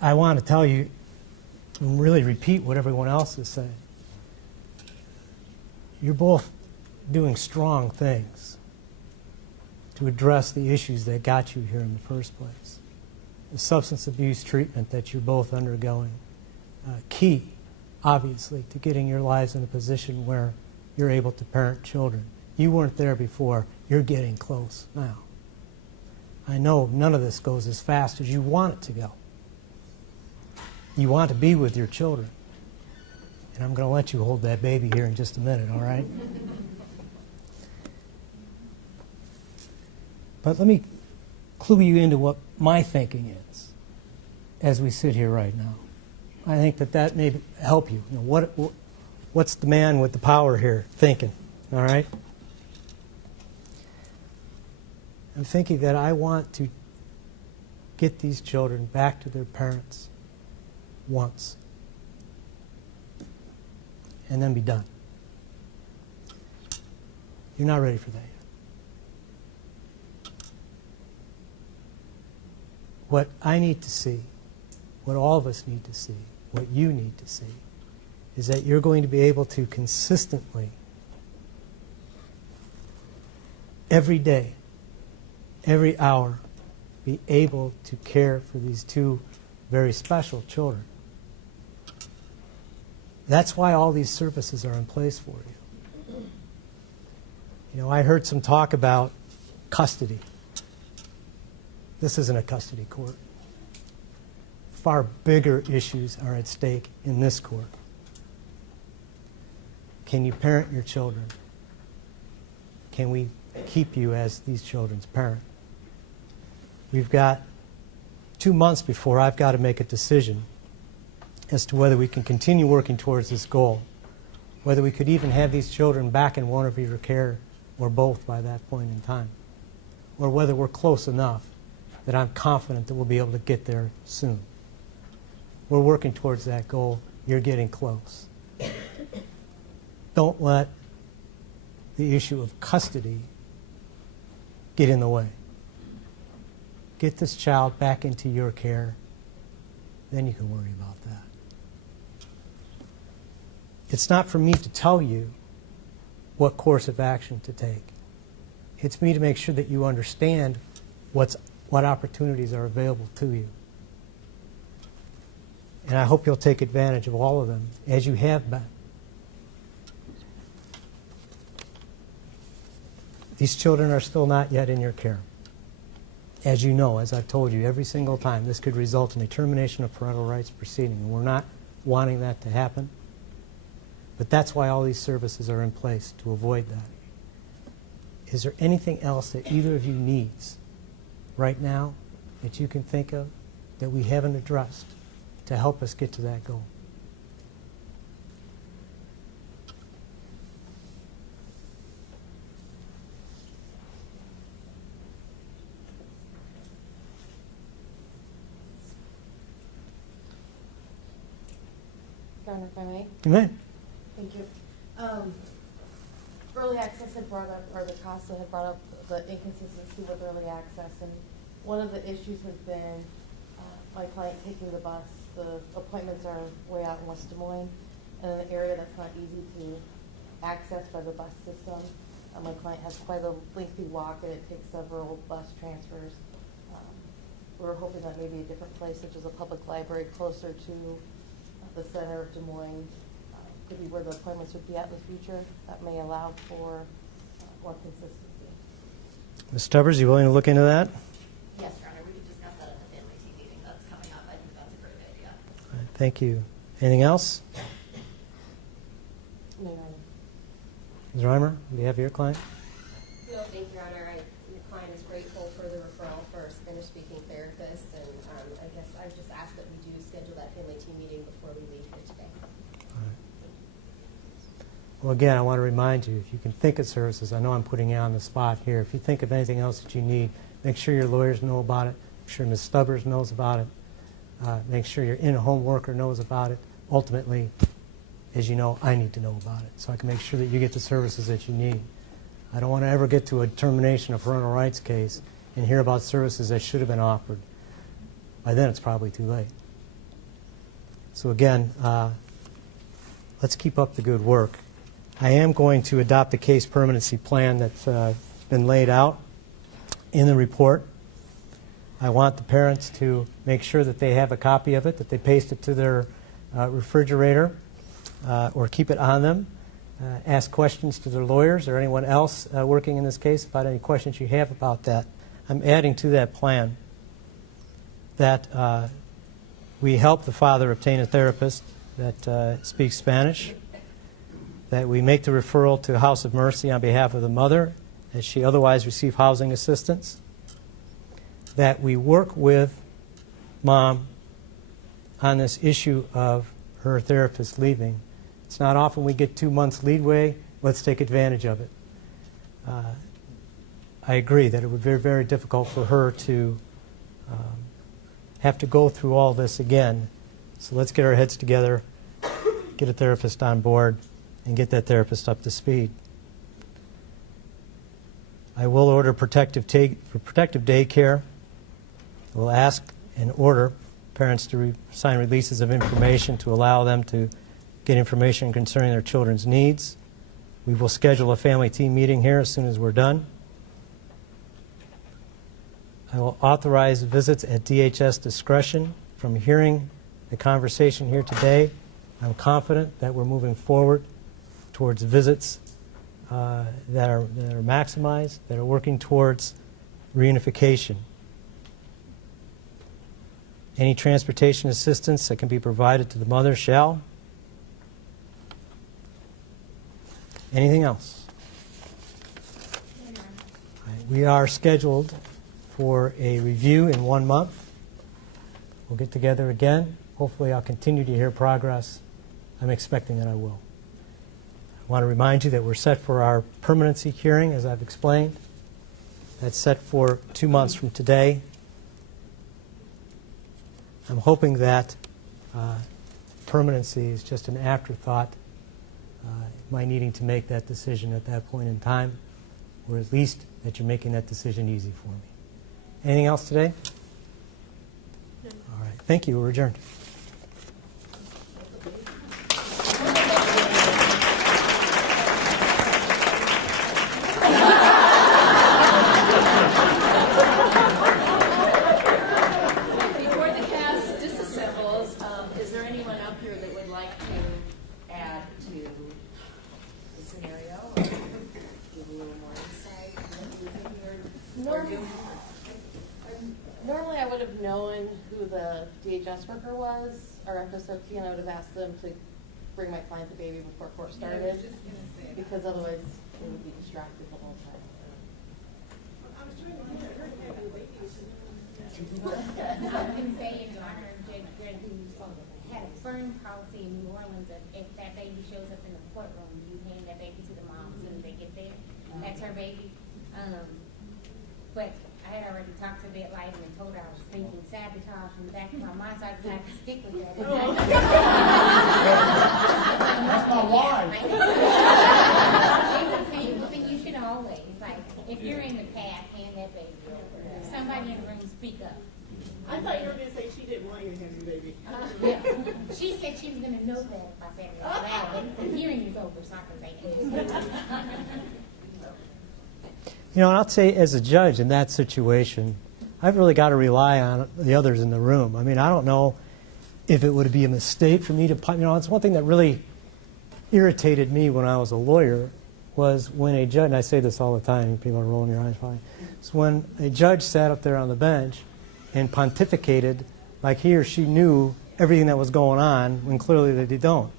I want to tell you and really repeat what everyone else has said. You're both doing strong things to address the issues that got you here in the first place. The substance abuse treatment that you're both undergoing, key, obviously, to getting your lives in a position where you're able to parent children. You weren't there before. You're getting close now. I know none of this goes as fast as you want it to go. You want to be with your children. And I'm going to let you hold that baby here in just a minute, all right? But let me clue you into what my thinking is as we sit here right now. I think that may help you. What's the man with the power here thinking, all right? I'm thinking that I want to get these children back to their parents once and then be done. You're not ready for that yet. What I need to see, what all of us need to see, what you need to see, is that you're going to be able to consistently, every day, every hour, be able to care for these 2 very special children. That's why all these services are in place for you. You know, I heard some talk about custody. This isn't a custody court. Far bigger issues are at stake in this court. Can you parent your children? Can we keep you as these children's parent? We've got 2 months before I've got to make a decision as to whether we can continue working towards this goal, whether we could even have these children back in one of your care or both by that point in time, or whether we're close enough that I'm confident that we'll be able to get there soon. We're working towards that goal. You're getting close. Don't let the issue of custody get in the way. Get this child back into your care, then you can worry about that. it's not for me to tell you what course of action to take. It's me to make sure that you understand what opportunities are available to you. And I hope you'll take advantage of all of them, as you have been. These children are still not yet in your care. As you know, as I've told you every single time, this could result in a termination of parental rights proceeding. And we're not wanting that to happen. But that's why all these services are in place, to avoid that. Is there anything else that either of you needs right now that you can think of that we haven't addressed to help us get to that goal? Governor, if I may. You may. Thank you. Early access had brought up, or the CASA had brought up the inconsistency with early access, and one of the issues has been my client taking the bus. The appointments are way out in West Des Moines, and in an area that's not easy to access by the bus system. My client has quite a lengthy walk, and it takes several bus transfers. We were hoping that maybe a different place, such as a public library closer to the center of Des Moines, could be where the appointments would be at in the future. That may allow for more consistency. Ms. Stubbers, you willing to look into that? Yes, Your Honor, we could discuss that at the family team meeting that's coming up. I think that's a great idea. All right, thank you. Anything else? No. Ms. Reimer, on behalf of your client? No, thank you, Your Honor. Your client is grateful for the referral for a Spanish-speaking therapist, and I guess I just ask that we do schedule that family team meeting before we leave here today. All right. Well, again, I want to remind you, if you can think of services, I know I'm putting you on the spot here. If you think of anything else that you need, make sure your lawyers know about it. Make sure Ms. Stubbers knows about it. Make sure your in-home worker knows about it. Ultimately, as you know, I need to know about it so I can make sure that you get the services that you need. I don't want to ever get to a termination of parental rights case and hear about services that should have been offered. By then, it's probably too late. So again, let's keep up the good work. I am going to adopt the case permanency plan that's been laid out in the report. I want the parents to make sure that they have a copy of it, that they paste it to their refrigerator or keep it on them. Ask questions to their lawyers or anyone else working in this case about any questions you have about that. I'm adding to that plan that we help the father obtain a therapist that speaks Spanish, that we make the referral to House of Mercy on behalf of the mother as she otherwise receive housing assistance, that we work with mom on this issue of her therapist leaving. It's not often we get 2 months leadway. Let's take advantage of it. I agree that it would be very, very difficult for her to have to go through all this again. So let's get our heads together, get a therapist on board, and get that therapist up to speed. I will order protective daycare. We'll ask and order parents to sign releases of information to allow them to get information concerning their children's needs. We will schedule a family team meeting here as soon as we're done. I will authorize visits at DHS discretion. From hearing the conversation here today, I'm confident that we're moving forward towards visits that are maximized, that are working towards reunification. Any transportation assistance that can be provided to the mother shall. Anything else? We are scheduled for a review in 1 month. We'll get together again. Hopefully I'll continue to hear progress. I'm expecting that I will. I want to remind you that we're set for our permanency hearing, as I've explained. That's set for 2 months from today. I'm hoping that permanency is just an afterthought, my needing to make that decision at that point in time, or at least that you're making that decision easy for me. Anything else today? No. All right. Thank you. We're adjourned. scenario, or give a little more insight? Normally, I would have known who the DHS worker was, or FSOT, and I would have asked them to bring my client the baby before court started, because otherwise they would be distracted the whole time. I was going to say, in honor of Judge Grant, who had a firm policy in New Orleans that if that baby shows up in the courtroom, you hand that baby to the mom as soon as they get there. That's her baby. But I had already talked to that life and told her I was thinking sabotage from the back of my mind, so I decided to stick with that. That's my wife. It's the same thing you should always, like, if you're in the path, hand that baby over. If somebody in the room, speak up. I thought you were going to say she didn't want you to have your baby. She said she was going to know that if I said it out loud, but the hearing is over, so I can say that. You know, and I'll say as a judge in that situation, I've really got to rely on the others in the room. I mean, I don't know if it would be a mistake for me to, you know, it's one thing that really irritated me when I was a lawyer was when a judge, and I say this all the time, people are rolling your eyes fine, it's when a judge sat up there on the bench and pontificated like he or she knew everything that was going on when clearly they don't.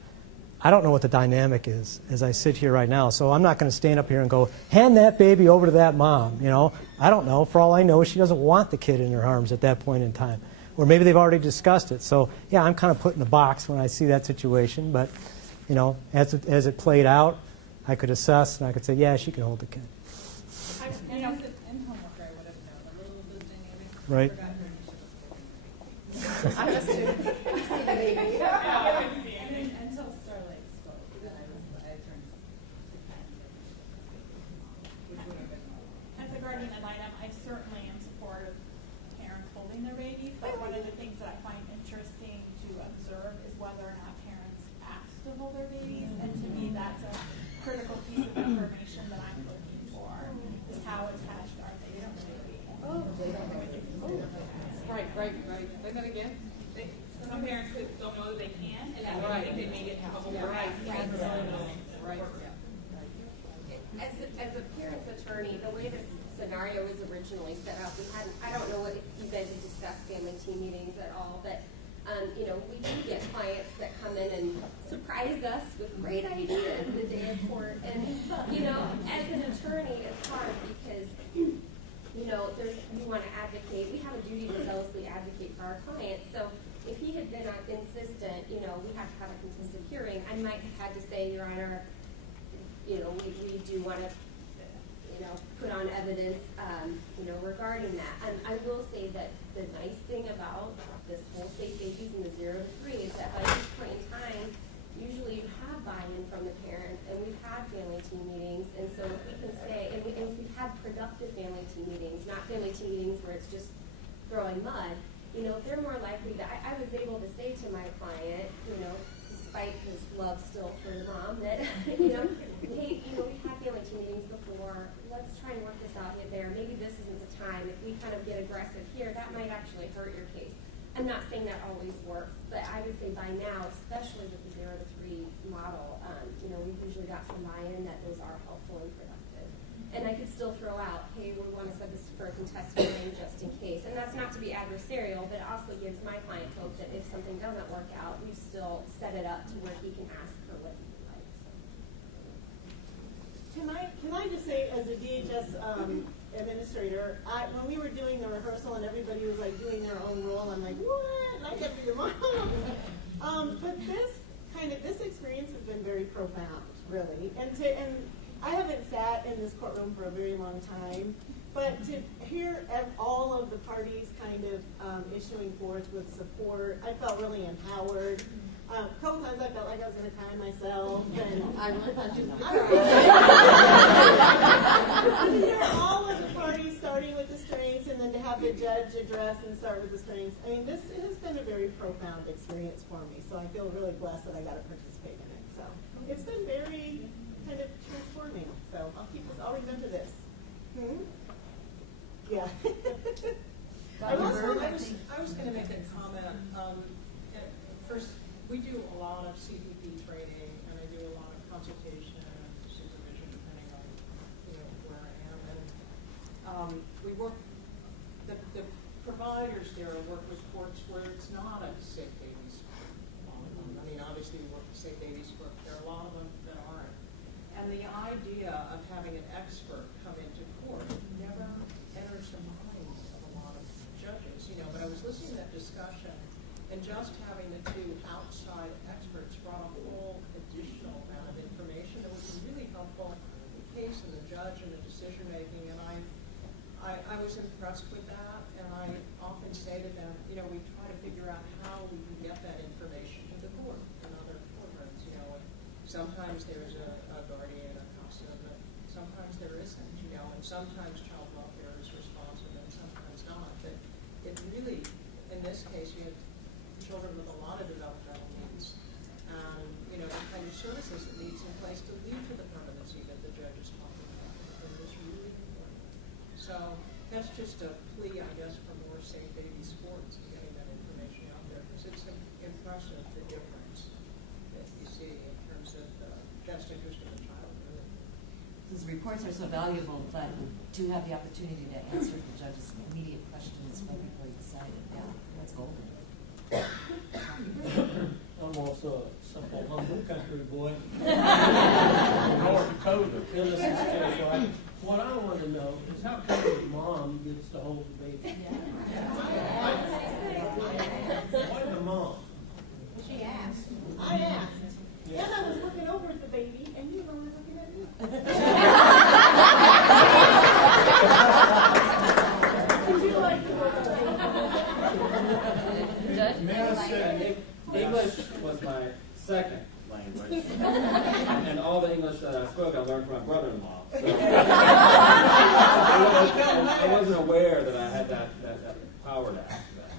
I don't know what the dynamic is as I sit here right now, so I'm not going to stand up here and go, hand that baby over to that mom, you know. I don't know. For all I know, she doesn't want the kid in her arms at that point in time. Or maybe they've already discussed it. So, yeah, I'm kind of put in the box when I see that situation, but, you know, as it played out, I could assess and I could say, yeah, she can hold the kid. In homework, I would have known a little bit maybe. Right. I'm just doing the baby. Until Starlight spoke, then I turned. As a guardian ad litem, I certainly am supportive of parents holding their babies, but one of the things that I find interesting to observe is whether or not parents ask to hold their babies, and to me that's a critical piece of information that I'm looking for, is how attached are they to the baby. Right. Say that again. Some parents don't know that they can, and I think they may get trouble. Right. As a parent's attorney, the way this scenario was originally set up, I don't know if you guys have discussed family team meetings at all, but you know, we do get clients that come in and surprise us with great ideas the day of court, and you know, as an attorney, it's hard because you know, we want to advocate. We have a duty to zealously advocate for our clients. So if he had been insistent, you know, we have to have a contested hearing, I might have had to say, Your Honor, you know, we do want to, you know, put on evidence, you know, regarding that. And I will say that the nice thing about this whole safe babies in the 0 to 3 is that by this point in time, usually you have buy-in from the parents, and we've had family team meetings, and so if we can say, and we've had productive family team meetings, not family team meetings where it's just throwing mud, you know, they're more likely to, I was able to say to my client, you know, despite his love still for the mom, that, you know, hey, you know, we've had family team meetings before, let's try and work this out there, maybe this isn't the time, if we kind of get aggressive here, that might actually hurt your case. I'm not saying that always works, but I would say by now, especially with the 0 to 3 model, you know, we've usually got some buy-in that those are helpful and productive. And I could still throw out, hey, we want to set this for a contested hearing just in case. And that's not to be adversarial, but it also gives my client hope that if something doesn't work out, we've still set it up to where he can ask for what he would like. So. Can I just say, as a DHS administrator, when we were doing the rehearsal and everybody was like doing their own role, I'm like, what? And I kept being the mom. But this experience has been very profound, really. And I haven't sat in this courtroom for a very long time, but to hear all of the parties kind of issuing forth with support, I felt really empowered. A couple times I felt like I was going to cry myself, and I really thought you to hear all of the parties starting with the strengths, and then to have the judge address and start with the strengths. I mean, it has been a very profound experience for me, so I feel really blessed that I got to participate in it. So it's been very kind of transforming. So I'll remember this. Yeah. I was going to make a comment. First, we do a lot of CPP training, and I do a lot of consultation, we work, the providers there work with courts where it's not a safe babies. I mean, obviously we work with safe babies, but there are a lot of them that aren't. And the idea of having an expert come into court never enters the minds of a lot of judges, you know, but I was listening to that discussion, and just having the two outside experts brought a whole additional amount of information that was really helpful in the case and the judge and the decision making, and I was impressed with that, and I often say to them, you know, we try to figure out how we can get that information to the court and other courtrooms, you know, and sometimes there's a guardian, a custodian, but sometimes there isn't, you know, and sometimes child welfare is responsive and sometimes not, but it really, in this case, you have children with a lot of developmental needs, and, you know, the kind of services it needs in place to lead to the permanency that the judge is talking about, and it's really important. So that's just a plea, I guess, for more safe baby sports and getting that information out there, because it's impressive the difference that you see in terms of the best interest of the child. Really. These reports are so valuable, but to have the opportunity to answer the judge's immediate questions before he decided, yeah, that's golden. I'm also a simple, humble country boy. From North Dakota. Innocent kid. What I want to know is how come the mom gets to hold the baby? Why the mom? She asked. I asked. Yeah. And I was looking over at the baby, and you were only looking at me. Would you like to look at the baby? Judge? May I say, English was my second language, and all the English that I spoke I learned from my brother-in-law. So I wasn't aware that I had that power to ask that.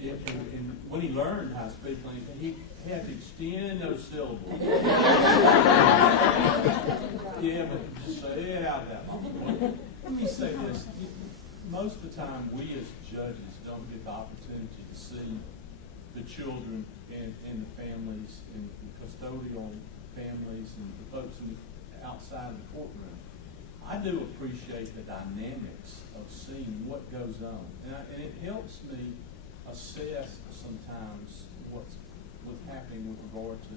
Yeah, and when he learned how to speak language, he had to extend those syllables. Yeah, but just say it out that long. Let me say this. Most of the time, we as judges don't get the opportunity to see the children and the families and the custodial families and the folks outside the courtroom. I do appreciate the dynamics of seeing what goes on, and it helps me assess sometimes what's happening with regard to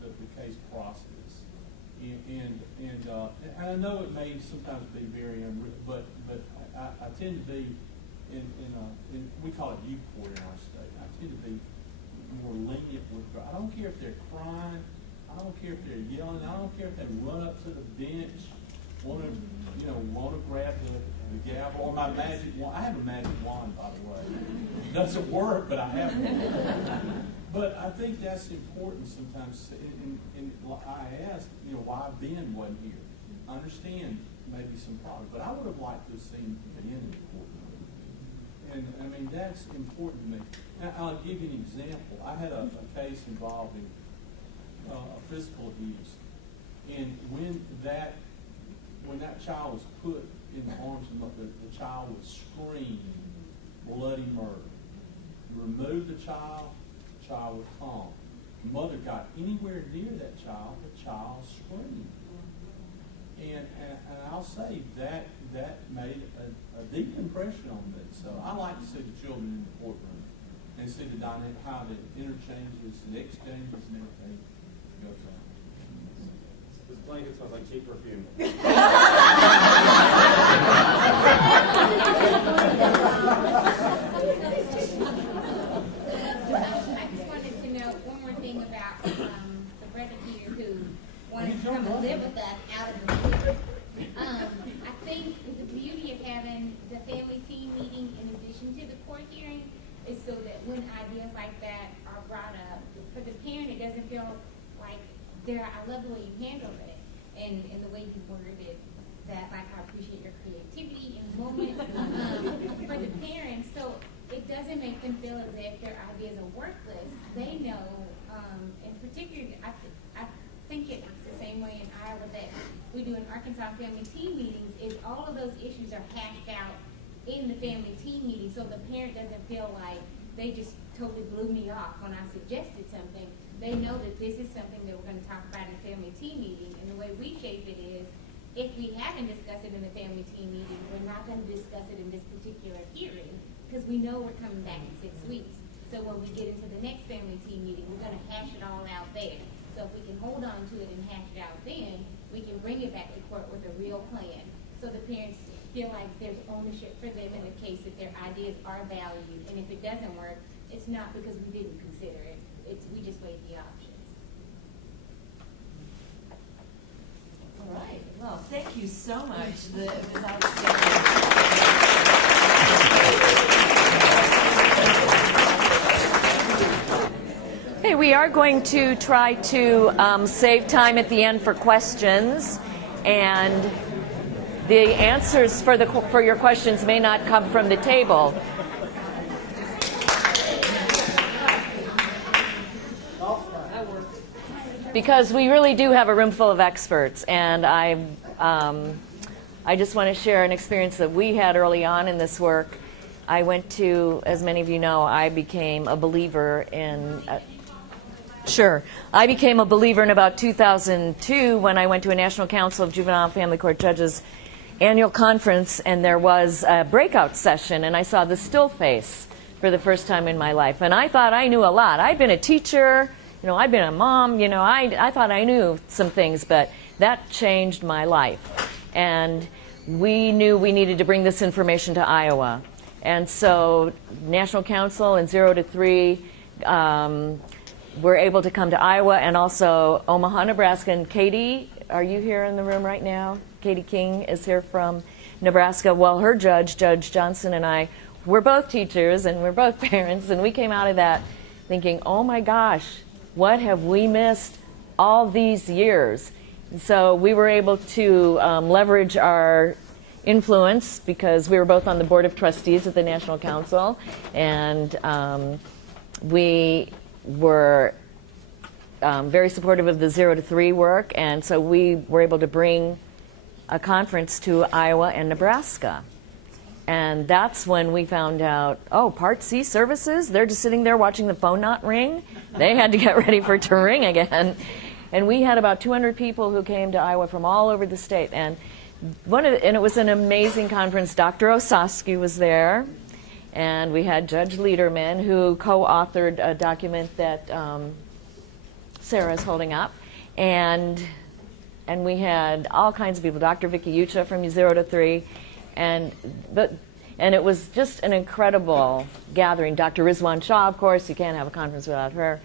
the case process. And I know it may sometimes be very unreal, but I tend to be in we call it youth court in our state. I tend to be more lenient with. I don't care if they're crying. I don't care if they're yelling. I don't care if they run up to the bench, want to grab the gavel or my magic wand. I have a magic wand, by the way. It doesn't work, but I have one. But I think that's important sometimes. And I asked, why Ben wasn't here. I understand maybe some problems, but I would have liked to have seen Ben in the courtroom. And I mean, that's important to me. Now, I'll give you an example. I had a case involving physical abuse, and when that child was put in the arms of the child would scream bloody murder. You remove the child would calm. The mother got anywhere near that child, the child screamed. And I'll say that made a deep impression on me. So I like to see the children in the courtroom and see the dynamic, how the interchanges and exchanges and everything goes on. This blanket smells like cheap perfume. I just wanted to know one more thing about the brother here who wanted to come and live with us out of the blue. I think the beauty of having the family team meeting in addition to the court hearing is so that when ideas like that are brought up, for the parent it doesn't feel like I love the way you handled it and the way you worded it, that like I appreciate your creativity in the moment for the parents, so it doesn't make them feel as if their ideas are worthless. They know, and particularly I think it works the same way in Iowa that we do in Arkansas family team meetings, is all of those issues are hashed out in the family team meeting, so the parent doesn't feel like they just totally blew me off when I suggested something. They know that this is something that we're going to talk about in the family team meeting, and the way we shape it is If we haven't discussed it in the family team meeting, we're not going to discuss it in this particular hearing because we know we're coming back in 6 weeks. So when we get into the next family team meeting, we're going to hash it all out there. So if we can hold on to it and hash it out then, we can bring it back to court with a real plan. So the parents feel like there's ownership for them in the case that their ideas are valued. And if it doesn't work, it's not because we didn't consider it. We just weighed the options. All right. Well, thank you so much. It was outstanding. Okay, we are going to try to save time at the end for questions, and the answers for your questions may not come from the table. Because we really do have a room full of experts, and I just want to share an experience that we had early on in this work. I went to, as many of you know, I became a believer in about 2002 when I went to a National Council of Juvenile and Family Court Judges annual conference, and there was a breakout session, and I saw the still face for the first time in my life. And I thought I knew a lot. I'd been a teacher. I'd been a mom, I thought I knew some things, but that changed my life. And we knew we needed to bring this information to Iowa. And so National Council and 0 to 3 were able to come to Iowa, and also Omaha, Nebraska. And Katie, are you here in the room right now? Katie King is here from Nebraska. Well, her Judge Johnson, and I, we're both teachers and we're both parents, and we came out of that thinking, oh my gosh, what have we missed all these years? So we were able to leverage our influence because we were both on the Board of Trustees at the National Council, and we were very supportive of the 0 to 3 work, and so we were able to bring a conference to Iowa and Nebraska. And that's when we found out, Part C services, they're just sitting there watching the phone not ring. They had to get ready for it to ring again. And we had about 200 people who came to Iowa from all over the state. And it was an amazing conference. Dr. Osofsky was there. And we had Judge Lederman, who co-authored a document that Sarah's holding up. And we had all kinds of people, Dr. Vicki Yucha from 0 to 3. And it was just an incredible gathering. Dr. Rizwan Shah, of course, you can't have a conference without her.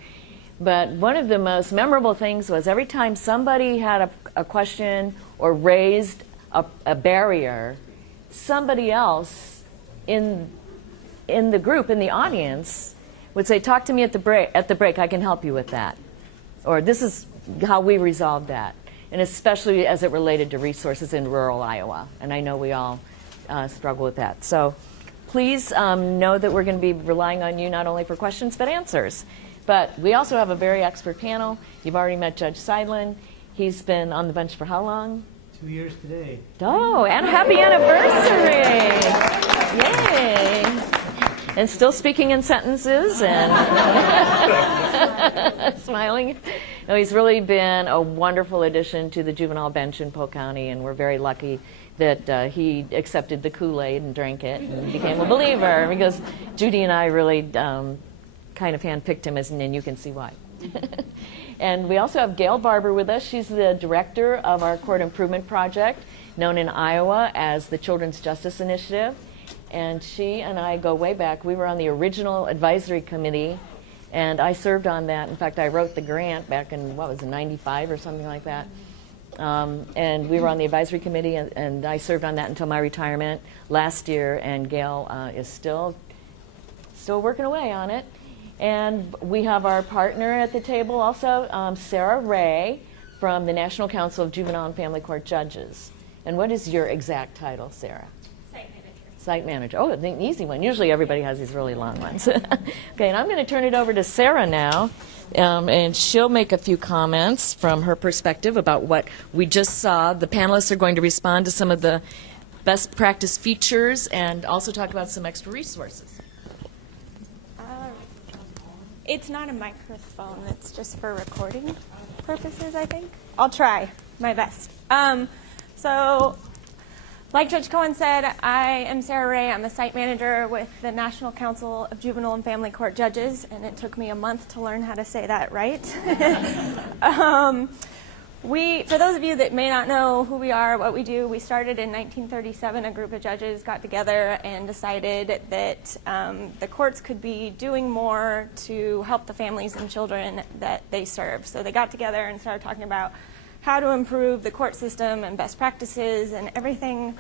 But one of the most memorable things was every time somebody had a question or raised a barrier, somebody else in the group, in the audience, would say, talk to me at the break, I can help you with that. Or this is how we resolved that. And especially as it related to resources in rural Iowa. And I know we all struggle with that. So please know that we're going to be relying on you not only for questions but answers. But we also have a very expert panel. You've already met Judge Seidlin. He's been on the bench for how long? 2 years today. Oh, and happy anniversary! Yay! And still speaking in sentences and smiling. No, he's really been a wonderful addition to the juvenile bench in Polk County, and we're very lucky that he accepted the Kool-Aid and drank it and became a believer, because Judy and I really kind of handpicked him, and you can see why. And we also have Gail Barber with us. She's the director of our court improvement project, known in Iowa as the Children's Justice Initiative. And she and I go way back. We were on the original advisory committee, and I served on that. In fact, I wrote the grant back in, what was it, 95 or something like that. And we were on the advisory committee, and I served on that until my retirement last year, and Gail is still working away on it. And we have our partner at the table also, Sarah Ray from the National Council of Juvenile and Family Court Judges. And what is your exact title, Sarah? Site manager. Site manager. Oh, an easy one. Usually everybody has these really long ones. Okay, and I'm going to turn it over to Sarah now, and she'll make a few comments from her perspective about what we just saw. The panelists are going to respond to some of the best practice features and also talk about some extra resources. It's not a microphone. It's just for recording purposes, I think. I'll try my best. So, like Judge Cohen said, I am Sarah Ray. I'm a site manager with the National Council of Juvenile and Family Court Judges, and it took me a month to learn how to say that right. For those of you that may not know who we are, what we do, we started in 1937. A group of judges got together and decided that the courts could be doing more to help the families and children that they serve. So they got together and started talking about how to improve the court system and best practices and everything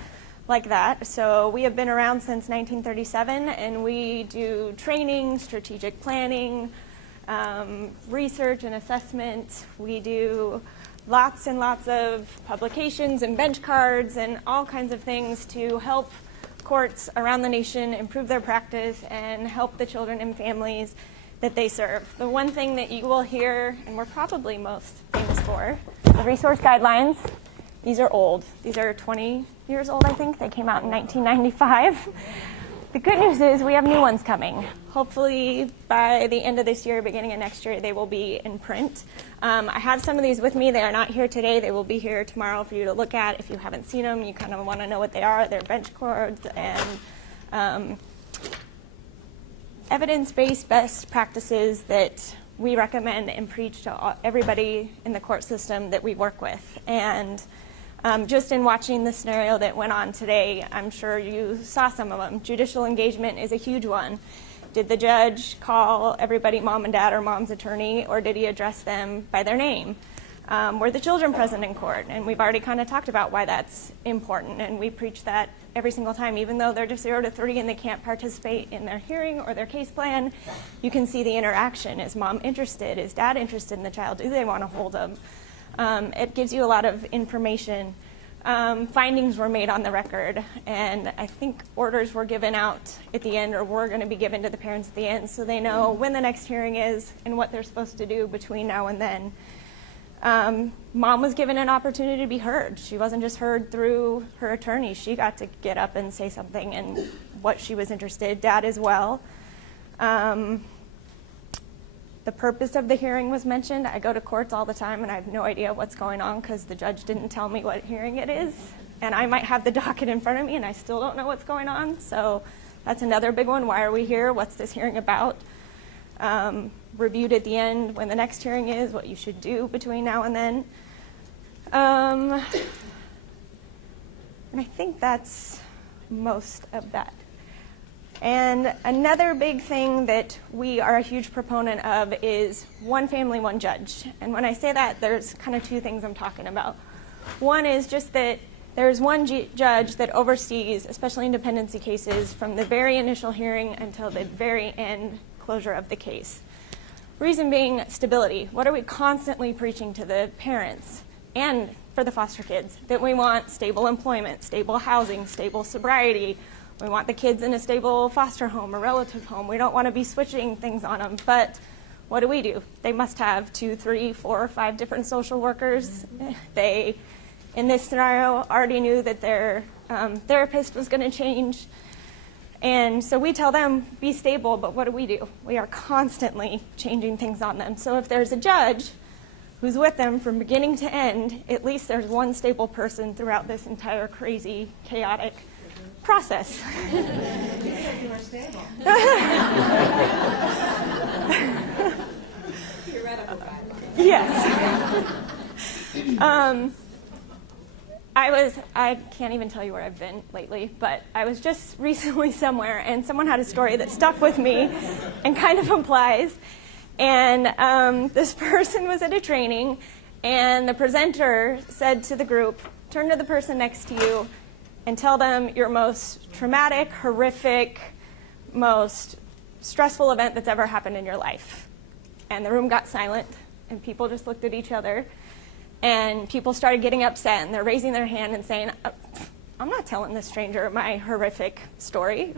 like that. So we have been around since 1937, and we do training, strategic planning, research and assessment. We do lots and lots of publications and bench cards and all kinds of things to help courts around the nation improve their practice and help the children and families that they serve. The one thing that you will hear, and we're probably most famous for, the resource guidelines. These are old. These are 20 years old, I think. They came out in 1995. The good news is we have new ones coming. Hopefully by the end of this year, beginning of next year, they will be in print. I have some of these with me. They are not here today. They will be here tomorrow for you to look at. If you haven't seen them, you kind of want to know what they are. They're bench codes and evidence-based best practices that we recommend and preach to everybody in the court system that we work with. And just in watching the scenario that went on today, I'm sure you saw some of them. Judicial engagement is a huge one. Did the judge call everybody mom and dad or mom's attorney, or did he address them by their name? Were the children present in court? And we've already kind of talked about why that's important, and we preach that every single time. Even though they're just 0 to 3 and they can't participate in their hearing or their case plan, you can see the interaction. Is mom interested? Is dad interested in the child? Do they want to hold them? It gives you a lot of information. Findings were made on the record, and I think orders were given out at the end, or were going to be given to the parents at the end, so they know when the next hearing is and what they're supposed to do between now and then. Mom was given an opportunity to be heard. She wasn't just heard through her attorney. She got to get up and say something and what she was interested. Dad as well. The purpose of the hearing was mentioned. I go to courts all the time and I have no idea what's going on because the judge didn't tell me what hearing it is. And I might have the docket in front of me and I still don't know what's going on. So that's another big one. Why are we here? What's this hearing about? Reviewed at the end when the next hearing is, what you should do between now and then. And I think that's most of that. And another big thing that we are a huge proponent of is one family, one judge. And when I say that, there's kind of two things I'm talking about. One is just that there's one judge that oversees, especially in dependency cases, from the very initial hearing until the very end closure of the case. Reason being stability. What are we constantly preaching to the parents and for the foster kids? That we want stable employment, stable housing, stable sobriety. We want the kids in a stable foster home or relative home. We don't want to be switching things on them. But what do? They must have 2, 3, 4, 5 different social workers. They, in this scenario, already knew that their therapist was going to change. And so we tell them, be stable, but what do? We are constantly changing things on them. So if there's a judge who's with them from beginning to end, at least there's one stable person throughout this entire crazy, chaotic process. You said you were stable. Theoretical guidelines. Yes. I can't even tell you where I've been lately, but I was just recently somewhere, and someone had a story that stuck with me and kind of applies. And this person was at a training, and the presenter said to the group, turn to the person next to you and tell them your most traumatic, horrific, most stressful event that's ever happened in your life. And the room got silent, and people just looked at each other, and people started getting upset, and they're raising their hand and saying, I'm not telling this stranger my horrific story.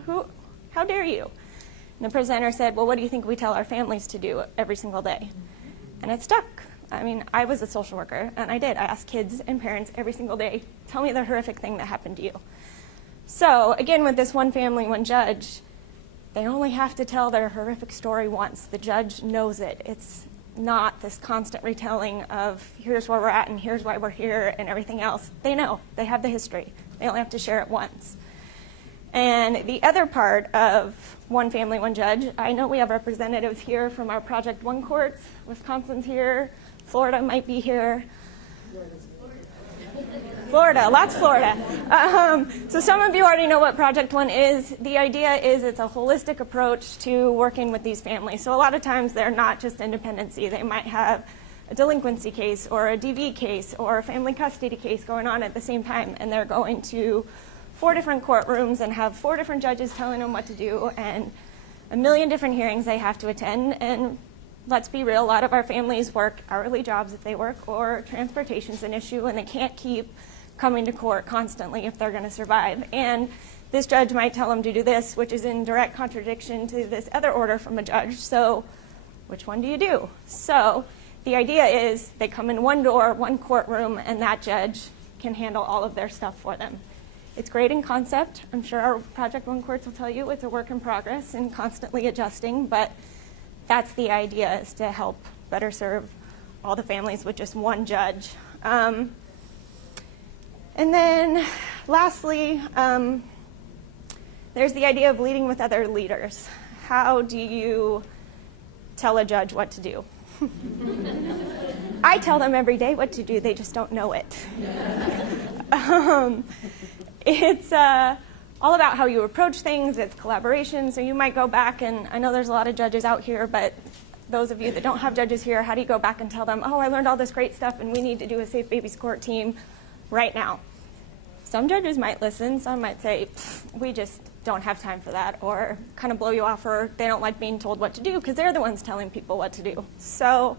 How dare you? And the presenter said, well, what do you think we tell our families to do every single day? And it stuck. I mean, I was a social worker, and I did. I asked kids and parents every single day, tell me the horrific thing that happened to you. So, again, with this one family, one judge, they only have to tell their horrific story once. The judge knows it. It's not this constant retelling of here's where we're at and here's why we're here and everything else. They know. They have the history. They only have to share it once. And the other part of One Family, One Judge, I know we have representatives here from our Project One courts. Wisconsin's here. Florida might be here. Florida, lots of Florida. So some of you already know what Project One is. The idea is it's a holistic approach to working with these families. So a lot of times they're not just independency. They might have a delinquency case or a DV case or a family custody case going on at the same time, and they're going to 4 different courtrooms and have 4 different judges telling them what to do and a million different hearings they have to attend. And let's be real, a lot of our families work hourly jobs if they work, or transportation's an issue, and they can't keep coming to court constantly if they're going to survive. And this judge might tell them to do this, which is in direct contradiction to this other order from a judge. So which one do you do? So the idea is they come in one door, one courtroom, and that judge can handle all of their stuff for them. It's great in concept. I'm sure our Project One courts will tell you it's a work in progress and constantly adjusting, but that's the idea, is to help better serve all the families with just one judge. And then lastly, there's the idea of leading with other leaders. How do you tell a judge what to do? I tell them every day what to do, they just don't know it. It's all about how you approach things. It's collaboration. So you might go back, and I know there's a lot of judges out here, but those of you that don't have judges here, how do you go back and tell them, oh, I learned all this great stuff, and we need to do a Safe Babies Court team right now? Some judges might listen. Some might say, we just don't have time for that, or kind of blow you off, or they don't like being told what to do because they're the ones telling people what to do. So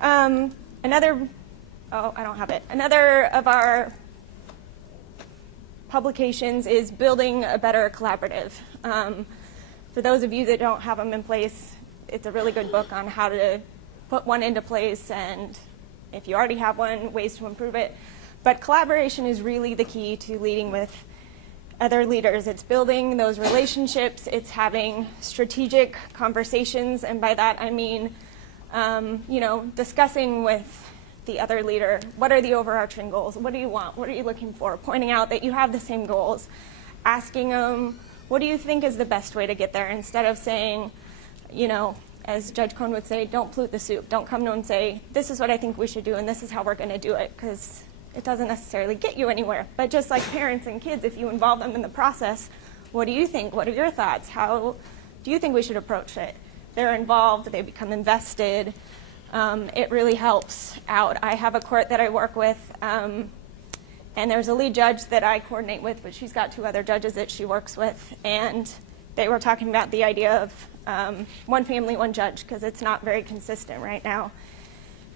another of our publications is Building a Better Collaborative. For those of you that don't have them in place, it's a really good book on how to put one into place, and if you already have one, ways to improve it. But collaboration is really the key to leading with other leaders. It's building those relationships. It's having strategic conversations, and by that I mean, discussing with the other leader, what are the overarching goals? What do you want? What are you looking for? Pointing out that you have the same goals. Asking them, what do you think is the best way to get there? Instead of saying, as Judge Cohn would say, don't pollute the soup. Don't come to him and say, this is what I think we should do, and this is how we're going to do it, because it doesn't necessarily get you anywhere. But just like parents and kids, if you involve them in the process, what do you think? What are your thoughts? How do you think we should approach it? They're involved. They become invested. It really helps out. I have a court that I work with, and there's a lead judge that I coordinate with, but she's got 2 other judges that she works with, and they were talking about the idea of one family, one judge, because it's not very consistent right now.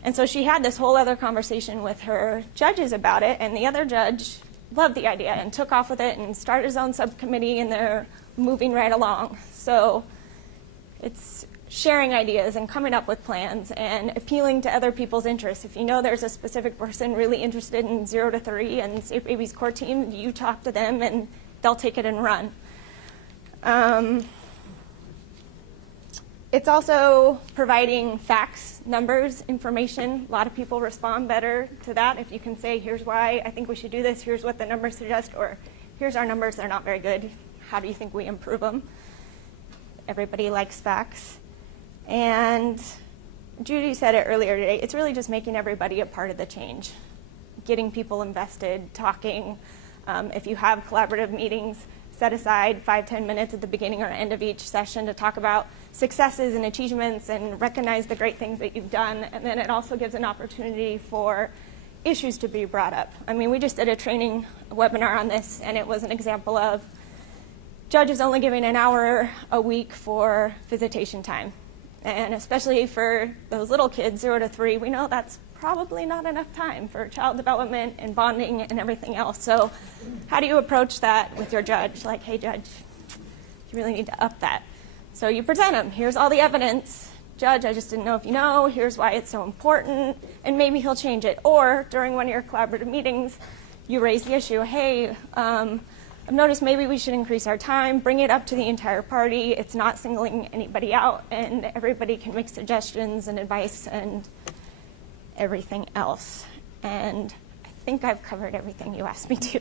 And so she had this whole other conversation with her judges about it, and the other judge loved the idea and took off with it and started his own subcommittee, and they're moving right along. So it's sharing ideas and coming up with plans and appealing to other people's interests. If you know there's a specific person really interested in 0 to 3 and Safe Babies Court team, you talk to them and they'll take it and run. It's also providing facts, numbers, information. A lot of people respond better to that if you can say, here's why I think we should do this, here's what the numbers suggest, or here's our numbers, they're not very good. How do you think we improve them? Everybody likes facts. And Judy said it earlier today, it's really just making everybody a part of the change, getting people invested, talking. If you have collaborative meetings, set aside 5-10 minutes at the beginning or end of each session to talk about successes and achievements and recognize the great things that you've done. And then it also gives an opportunity for issues to be brought up. I mean, we just did a training webinar on this, and it was an example of judges only giving an hour a week for visitation time. And especially for those little kids, 0 to 3, we know that's probably not enough time for child development and bonding and everything else. So how do you approach that with your judge? Like, hey, judge, you really need to up that. So you present them. Here's all the evidence. Judge, I just didn't know if you know. Here's why it's so important. And maybe he'll change it. Or during one of your collaborative meetings, you raise the issue. Hey, I've noticed maybe we should increase our time, bring it up to the entire party. It's not singling anybody out, and everybody can make suggestions and advice and everything else. And I think I've covered everything you asked me to.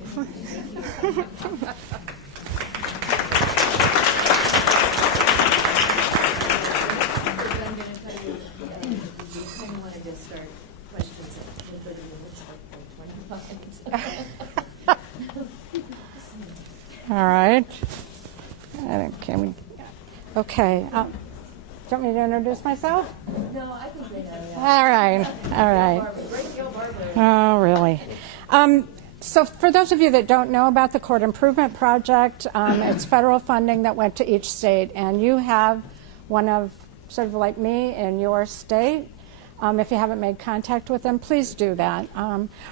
All right. Can we? Okay. Do you want me to introduce myself? No, I think they know. All right. All right. Oh, really? So for those of you that don't know about the Court Improvement Project, it's federal funding that went to each state, and you have one of, sort of like me, in your state. If you haven't made contact with them, please do that.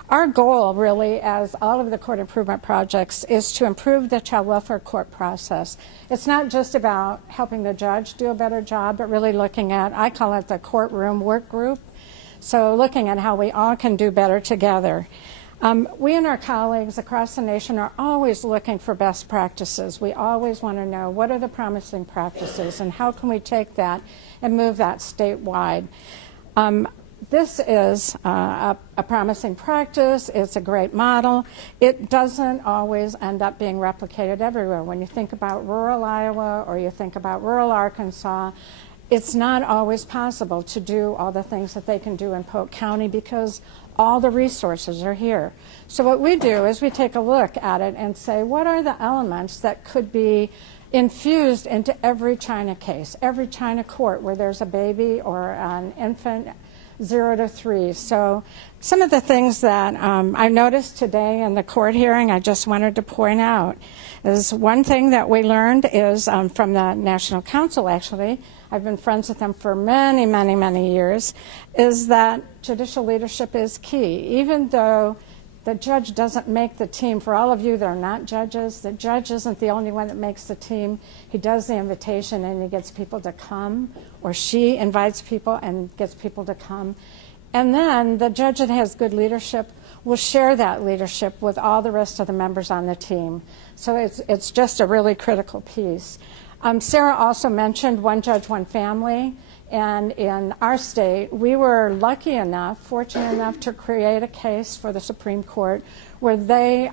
Our goal, really, as all of the court improvement projects, is to improve the child welfare court process. It's not just about helping the judge do a better job, but really looking at, I call it the courtroom work group, so looking at how we all can do better together. We and our colleagues across the nation are always looking for best practices. We always want to know what are the promising practices and how can we take that and move that statewide. This is a promising practice. It's a great model. It doesn't always end up being replicated everywhere. When you think about rural Iowa or you think about rural Arkansas, it's not always possible to do all the things that they can do in Polk County because all the resources are here. So what we do is we take a look at it and say, what are the elements that could be infused into every China case, every China court where there's a baby or an infant 0 to 3. So some of the things that I noticed today in the court hearing I just wanted to point out is one thing that we learned is from the National Council, actually, I've been friends with them for many, many, many years, is that judicial leadership is key. Even though the judge doesn't make the team. For all of you that are not judges, the judge isn't the only one that makes the team. He does the invitation and he gets people to come, or she invites people and gets people to come. And then the judge that has good leadership will share that leadership with all the rest of the members on the team. So it's just a really critical piece. Sarah also mentioned one judge, one family. And in our state, we were lucky enough, fortunate enough to create a case for the Supreme Court where they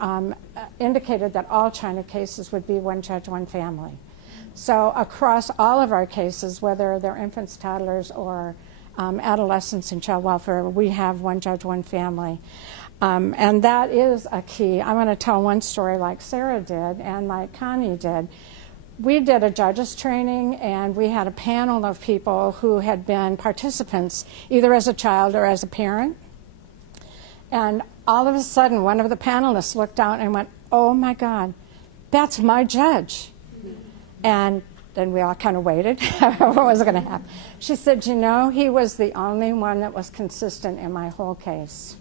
indicated that all China cases would be one judge, one family. So across all of our cases, whether they're infants, toddlers, or adolescents in child welfare, we have one judge, one family. And that is a key. I'm going to tell one story like Sarah did and like Connie did. We did a judges training, and we had a panel of people who had been participants either as a child or as a parent. And all of a sudden, one of the panelists looked out and went, "Oh my God, that's my judge." And then we all kind of waited. What was going to happen? She said, "You know, he was the only one that was consistent in my whole case."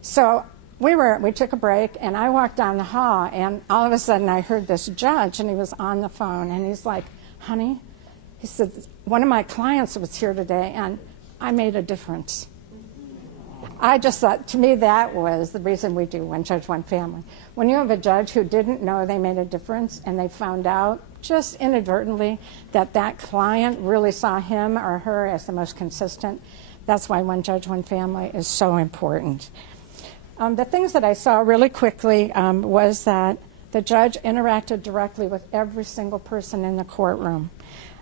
So we took a break, and I walked down the hall, and all of a sudden I heard this judge, and he was on the phone, and he's like, "Honey," he said, "one of my clients was here today, and I made a difference." I just thought, to me, that was the reason we do one judge, one family. When you have a judge who didn't know they made a difference, and they found out just inadvertently that that client really saw him or her as the most consistent, that's why one judge, one family is so important. The things that I saw really quickly was that the judge interacted directly with every single person in the courtroom.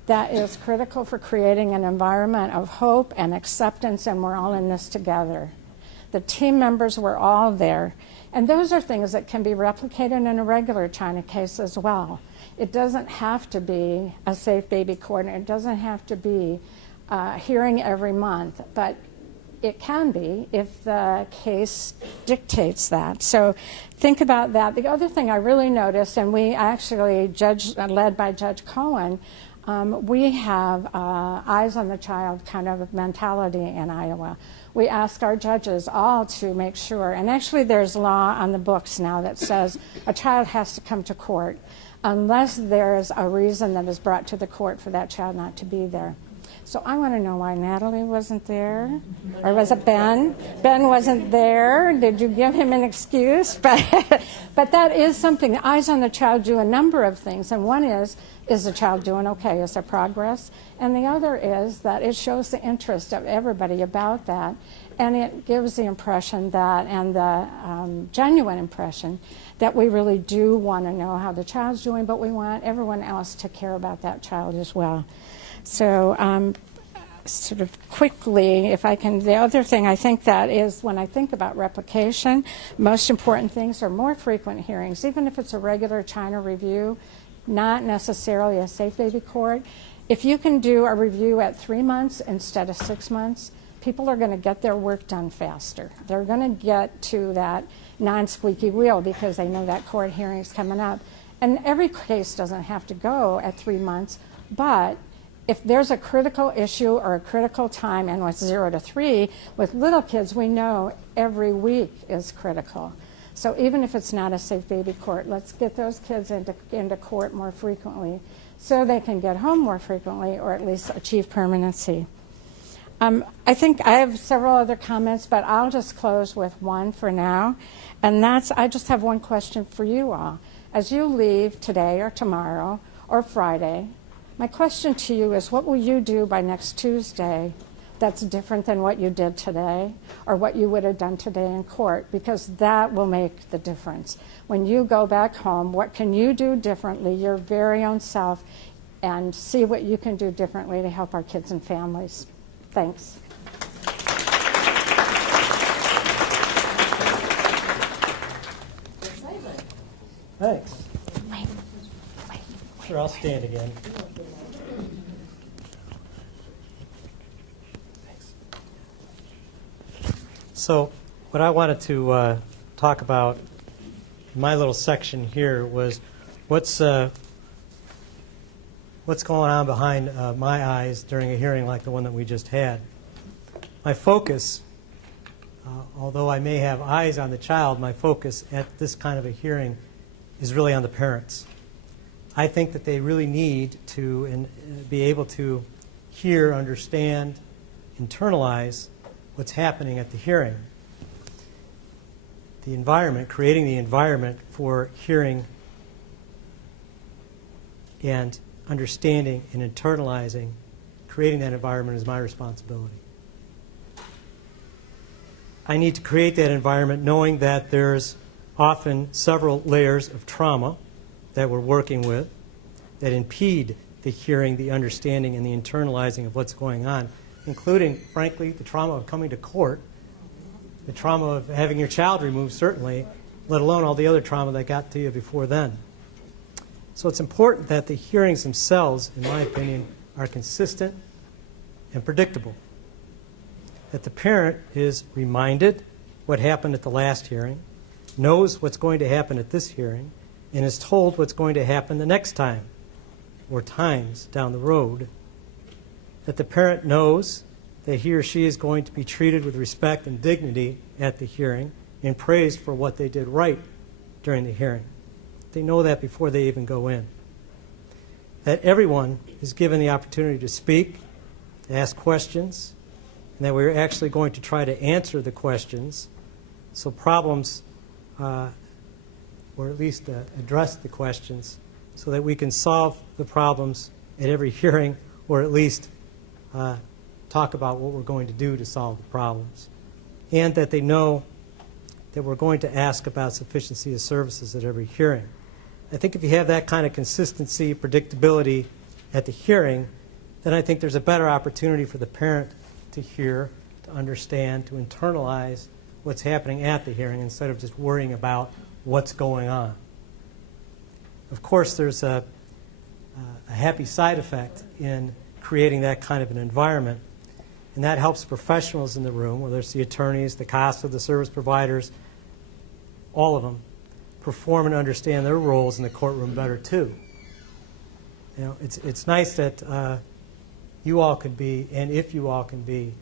That is critical for creating an environment of hope and acceptance, and we're all in this together. The team members were all there. And those are things that can be replicated in a regular China case as well. It doesn't have to be a safe baby court, and it doesn't have to be hearing every month, but it can be if the case dictates that. So think about that. The other thing I really noticed, and we actually, led by Judge Cohen, we have eyes on the child kind of mentality in Iowa. We ask our judges all to make sure, and actually there's law on the books now that says a child has to come to court unless there's a reason that is brought to the court for that child not to be there. So I want to know why Natalie wasn't there. Or was it Ben? Ben wasn't there. Did you give him an excuse? But that is something. Eyes on the child do a number of things. And one is the child doing okay? Is there progress? And the other is that it shows the interest of everybody about that. And it gives the impression that, and the genuine impression, that we really do want to know how the child's doing, but we want everyone else to care about that child as well. So sort of quickly, if I can, the other thing I think that is when I think about replication, most important things are more frequent hearings, even if it's a regular China review, not necessarily a safe baby court. If you can do a review at 3 months instead of 6 months, people are going to get their work done faster. They're going to get to that non-squeaky wheel because they know that court hearing is coming up. And every case doesn't have to go at 3 months, but if there's a critical issue or a critical time, and with 0 to 3, with little kids, we know every week is critical. So even if it's not a safe baby court, let's get those kids into court more frequently so they can get home more frequently or at least achieve permanency. I think I have several other comments, but I'll just close with one for now. And that's, I just have one question for you all. As you leave today or tomorrow or Friday, my question to you is, what will you do by next Tuesday that's different than what you did today or what you would have done today in court? Because that will make the difference. When you go back home, what can you do differently, your very own self, and see what you can do differently to help our kids and families. Thanks. Thanks. Sure, I'll stand again. So what I wanted to talk about in my little section here was what's going on behind my eyes during a hearing like the one that we just had. My focus, although I may have eyes on the child, my focus at this kind of a hearing is really on the parents. I think that they really need to be able to hear, understand, internalize what's happening at the hearing. The environment, creating the environment for hearing and understanding and internalizing, creating that environment is my responsibility. I need to create that environment knowing that there's often several layers of trauma that we're working with that impede the hearing, the understanding, and the internalizing of what's going on, including, frankly, the trauma of coming to court, the trauma of having your child removed, certainly, let alone all the other trauma that got to you before then. So it's important that the hearings themselves, in my opinion, are consistent and predictable. That the parent is reminded what happened at the last hearing, knows what's going to happen at this hearing, and is told what's going to happen the next time or times down the road. That the parent knows that he or she is going to be treated with respect and dignity at the hearing and praised for what they did right during the hearing. They know that before they even go in. That everyone is given the opportunity to speak, to ask questions, and that we're actually going to try to answer the questions so problems, or at least address the questions, so that we can solve the problems at every hearing, or at least talk about what we're going to do to solve the problems. And that they know that we're going to ask about sufficiency of services at every hearing. I think if you have that kind of consistency, predictability at the hearing, then I think there's a better opportunity for the parent to hear, to understand, to internalize what's happening at the hearing instead of just worrying about what's going on. Of course, there's a happy side effect in creating that kind of an environment, and that helps professionals in the room, whether it's the attorneys, the CASA, the service providers, all of them, perform and understand their roles in the courtroom better too. You know, it's nice that you all could be, and if you all can be,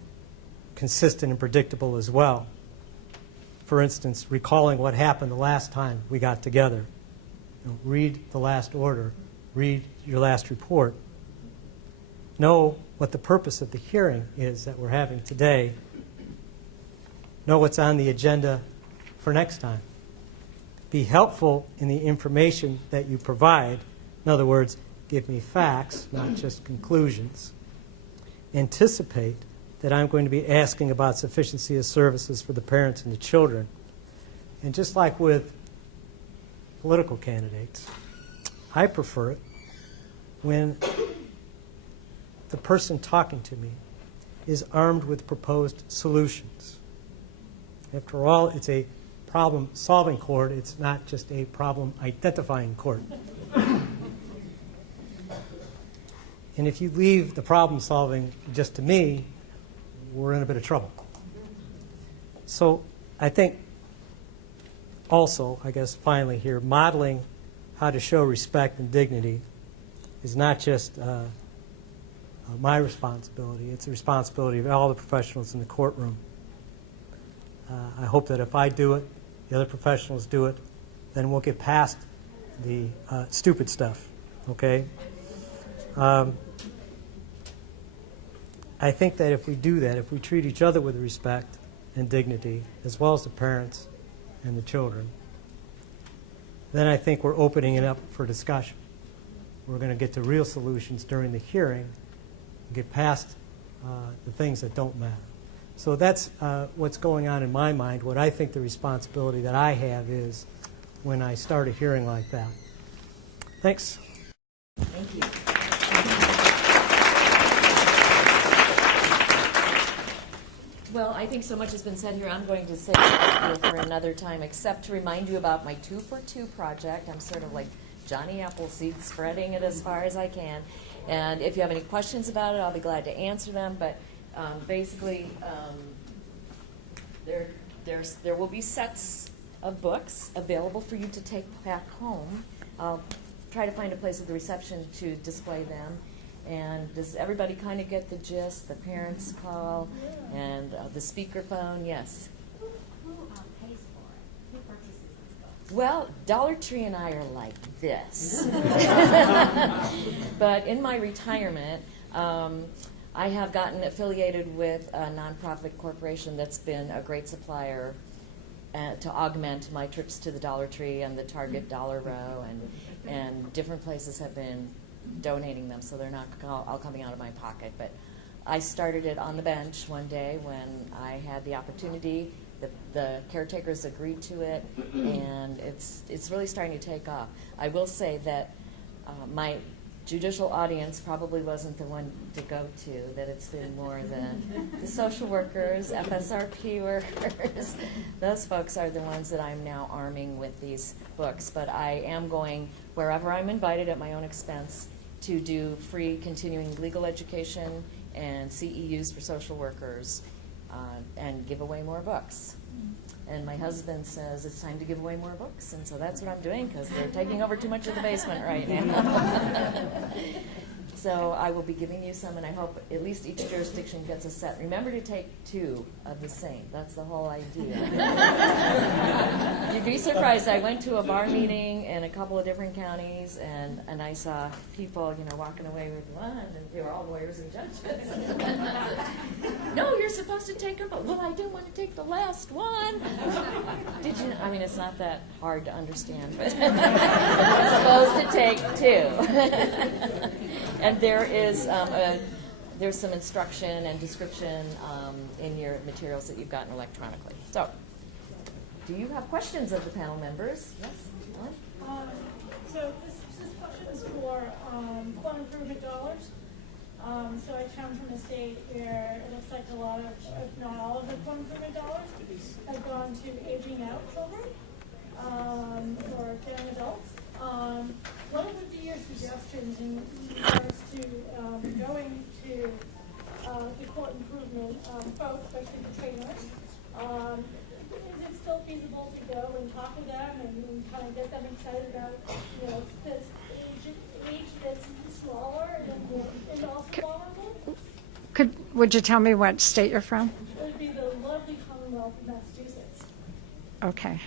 consistent and predictable as well. For instance, recalling what happened the last time we got together. You know, read the last order. Read your last report. Know what the purpose of the hearing is that we're having today, know what's on the agenda for next time. Be helpful in the information that you provide. In other words, give me facts, not just conclusions. Anticipate that I'm going to be asking about sufficiency of services for the parents and the children. And just like with political candidates, I prefer it when the person talking to me is armed with proposed solutions. After all, it's a problem-solving court. It's not just a problem-identifying court. And if you leave the problem-solving just to me, we're in a bit of trouble. So I think also, I guess finally here, modeling how to show respect and dignity is not just my responsibility. It's the responsibility of all the professionals in the courtroom. I hope that if I do it, the other professionals do it, then we'll get past the stupid stuff, okay? I think that if we do that, if we treat each other with respect and dignity, as well as the parents and the children, then I think we're opening it up for discussion. We're going to get to real solutions during the hearing and get past the things that don't matter. So that's what's going on in my mind. What I think the responsibility that I have is when I start a hearing like that. Thanks. Thank you. Well, I think so much has been said here. I'm going to save it for another time, except to remind you about my 2-for-2 project. I'm sort of like Johnny Appleseed, spreading it as far as I can. And if you have any questions about it, I'll be glad to answer them. But basically, there will be sets of books available for you to take back home. I'll try to find a place at the reception to display them. And does everybody kind of get the gist? The parents call and the speakerphone, yes. Who pays for it? Who purchases this book? Well, Dollar Tree and I are like this. But in my retirement, I have gotten affiliated with a nonprofit corporation that's been a great supplier to augment my trips to the Dollar Tree and the Target Dollar Row, and different places have been donating them, so they're not all coming out of my pocket. But I started it on the bench one day when I had the opportunity. The caretakers agreed to it, and it's really starting to take off. I will say that my judicial audience probably wasn't the one to go to, that it's been more the social workers, FSRP workers. Those folks are the ones that I'm now arming with these books. But I am going, wherever I'm invited at my own expense, to do free continuing legal education and CEUs for social workers and give away more books. And my husband says it's time to give away more books, and so that's what I'm doing because they're taking over too much of the basement right now. So I will be giving you some, and I hope at least each jurisdiction gets a set. Remember to take 2 of the same. That's the whole idea. You'd be surprised. I went to a bar meeting in a couple of different counties, and I saw people, walking away with one, and they were all lawyers and judges. No, you're supposed to take them, but well, I do want to take the last one. Did you? I mean, it's not that hard to understand, but I'm supposed to take 2. And there is there's some instruction and description in your materials that you've gotten electronically. So, do you have questions of the panel members? Yes, Ellen? So this question is for home improvement dollars. So I come from a state where it looks like a lot of, if not all of the home improvement dollars have gone to aging out children or young adults. What would be your suggestions in regards to going to the court improvement folks, especially the trainers? Is it still feasible to go and talk to them and kind of get them excited about, this age that's smaller and also vulnerable? Would you tell me what state you're from? It would be the lovely Commonwealth of Massachusetts. Okay.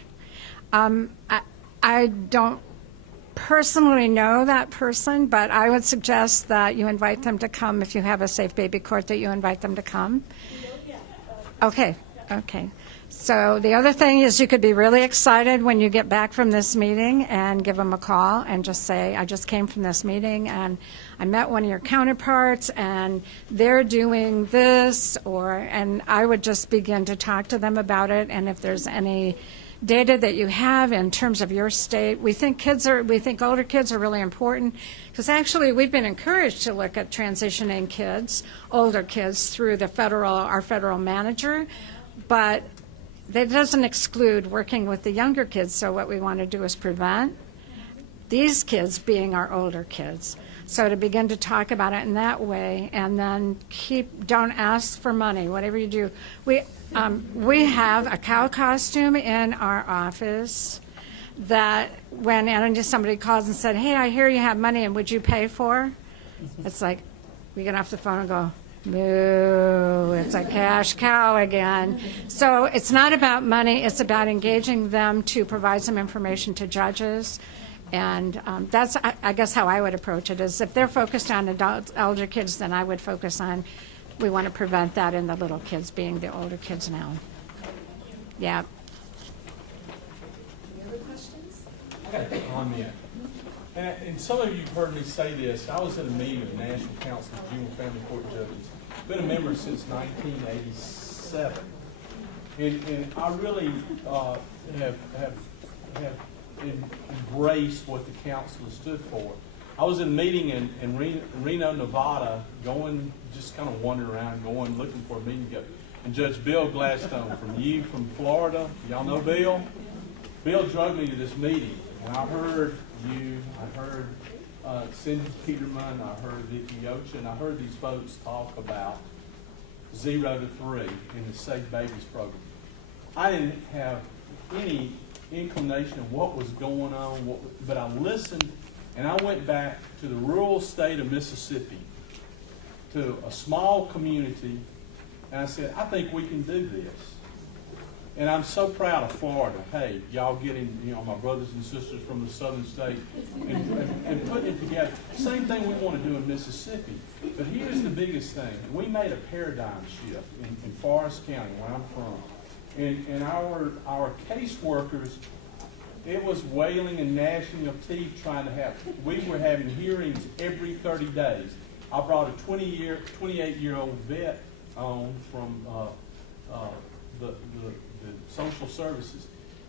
I don't personally know that person, but I would suggest that you invite them to come. If you have a safe baby court, that you invite them to come. Okay, okay. So the other thing is you could be really excited when you get back from this meeting and give them a call and just say, I just came from this meeting and I met one of your counterparts and they're doing this, and I would just begin to talk to them about it. And if there's any data that you have in terms of your state, we think older kids are really important, because actually we've been encouraged to look at transitioning kids, older kids, through our federal manager, but that doesn't exclude working with the younger kids. So what we want to do is prevent these kids being our older kids. So to begin to talk about it in that way, and then don't ask for money, whatever you do. We have a cow costume in our office that when somebody calls and said, hey, I hear you have money and would you pay for? It's like, we get off the phone and go, moo, it's a cash cow again. So it's not about money, it's about engaging them to provide some information to judges. And that's, I guess, how I would approach it, is if they're focused on elder kids, then I would focus on, we want to prevent that in the little kids being the older kids now. Yeah. Any other questions? I got a comment. And some of you have heard me say this. I was in a meeting of the National Council of Juvenile Family Court Judges. Been a member since 1987. And I really have embraced what the council has stood for. I was in a meeting in Reno, Nevada, just kind of wandering around, looking for a meeting to go. And Judge Bill Gladstone from Florida, y'all know Bill? Bill drugged me to this meeting. And I heard you, I heard Cindy Peterman, I heard Vicki Yocha, and I heard these folks talk about 0 to 3 in the Safe Babies program. I didn't have any inclination of what was going on, but I listened, and I went back to the rural state of Mississippi, to a small community, and I said, I think we can do this. And I'm so proud of Florida. Hey, y'all getting, my brothers and sisters from the southern state and putting it together. Same thing we want to do in Mississippi. But here's the biggest thing. We made a paradigm shift in Forest County, where I'm from. And our caseworkers, it was wailing and gnashing of teeth we were having hearings every 30 days. I brought a 28-year-old vet on from the social services.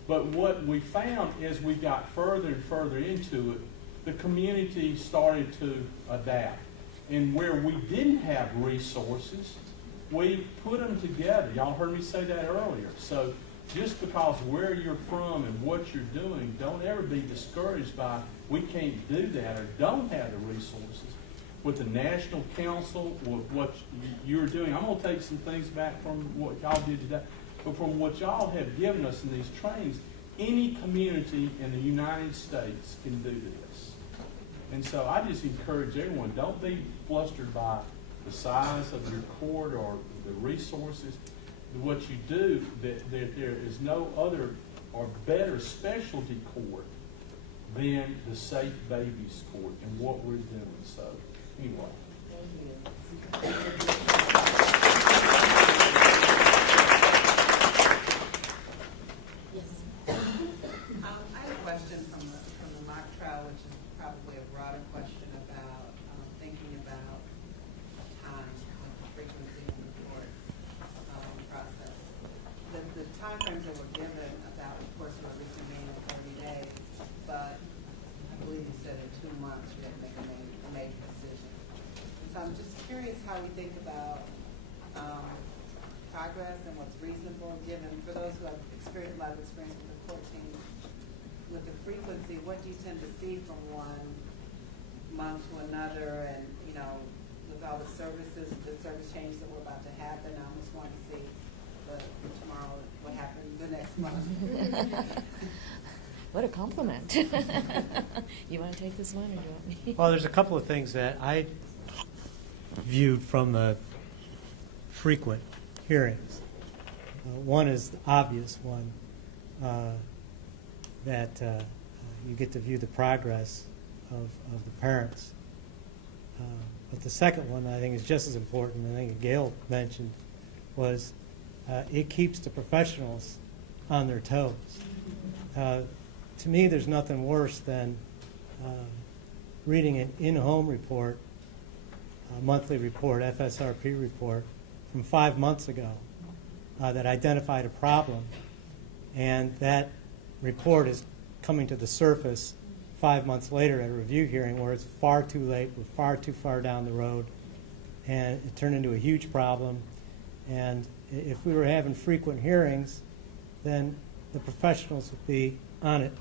But what we found as we got further and further into it, the community started to adapt. And where we didn't have resources, we put them together. Y'all heard me say that earlier. So just because where you're from and what you're doing, don't ever be discouraged by we can't do that or don't have the resources. With the National Council, with what you're doing, I'm going to take some things back from what y'all did today. But from what y'all have given us in these trainings, any community in the United States can do this. And so I just encourage everyone, don't be flustered by the size of your court or the resources. What you do, that there is no other or better specialty court than the Safe Babies Court and what we're doing. So anyway. Thank you. Timeframes that were given about, of course, what was remain in 30 days, but I believe you said in 2 months you had to make a major decision. And so I'm just curious how we think about progress and what's reasonable, given for those who have a lot of experience with the court team, with the frequency, what do you tend to see from 1 month to another, and with all the services, the service changes that we're about to happen, I almost want to see tomorrow what happened the next month. What a compliment. You want to take this one or do you want me? Well, there's a couple of things that I viewed from the frequent hearings. One is the obvious one, that you get to view the progress of the parents. But the second one I think is just as important, I think Gail mentioned, was it keeps the professionals on their toes. To me, there's nothing worse than reading an in-home report, a monthly report, FSRP report, from 5 months ago that identified a problem, and that report is coming to the surface 5 months later at a review hearing where it's far too late, we're far too far down the road, and it turned into a huge problem. And if we were having frequent hearings, then the professionals would be on it,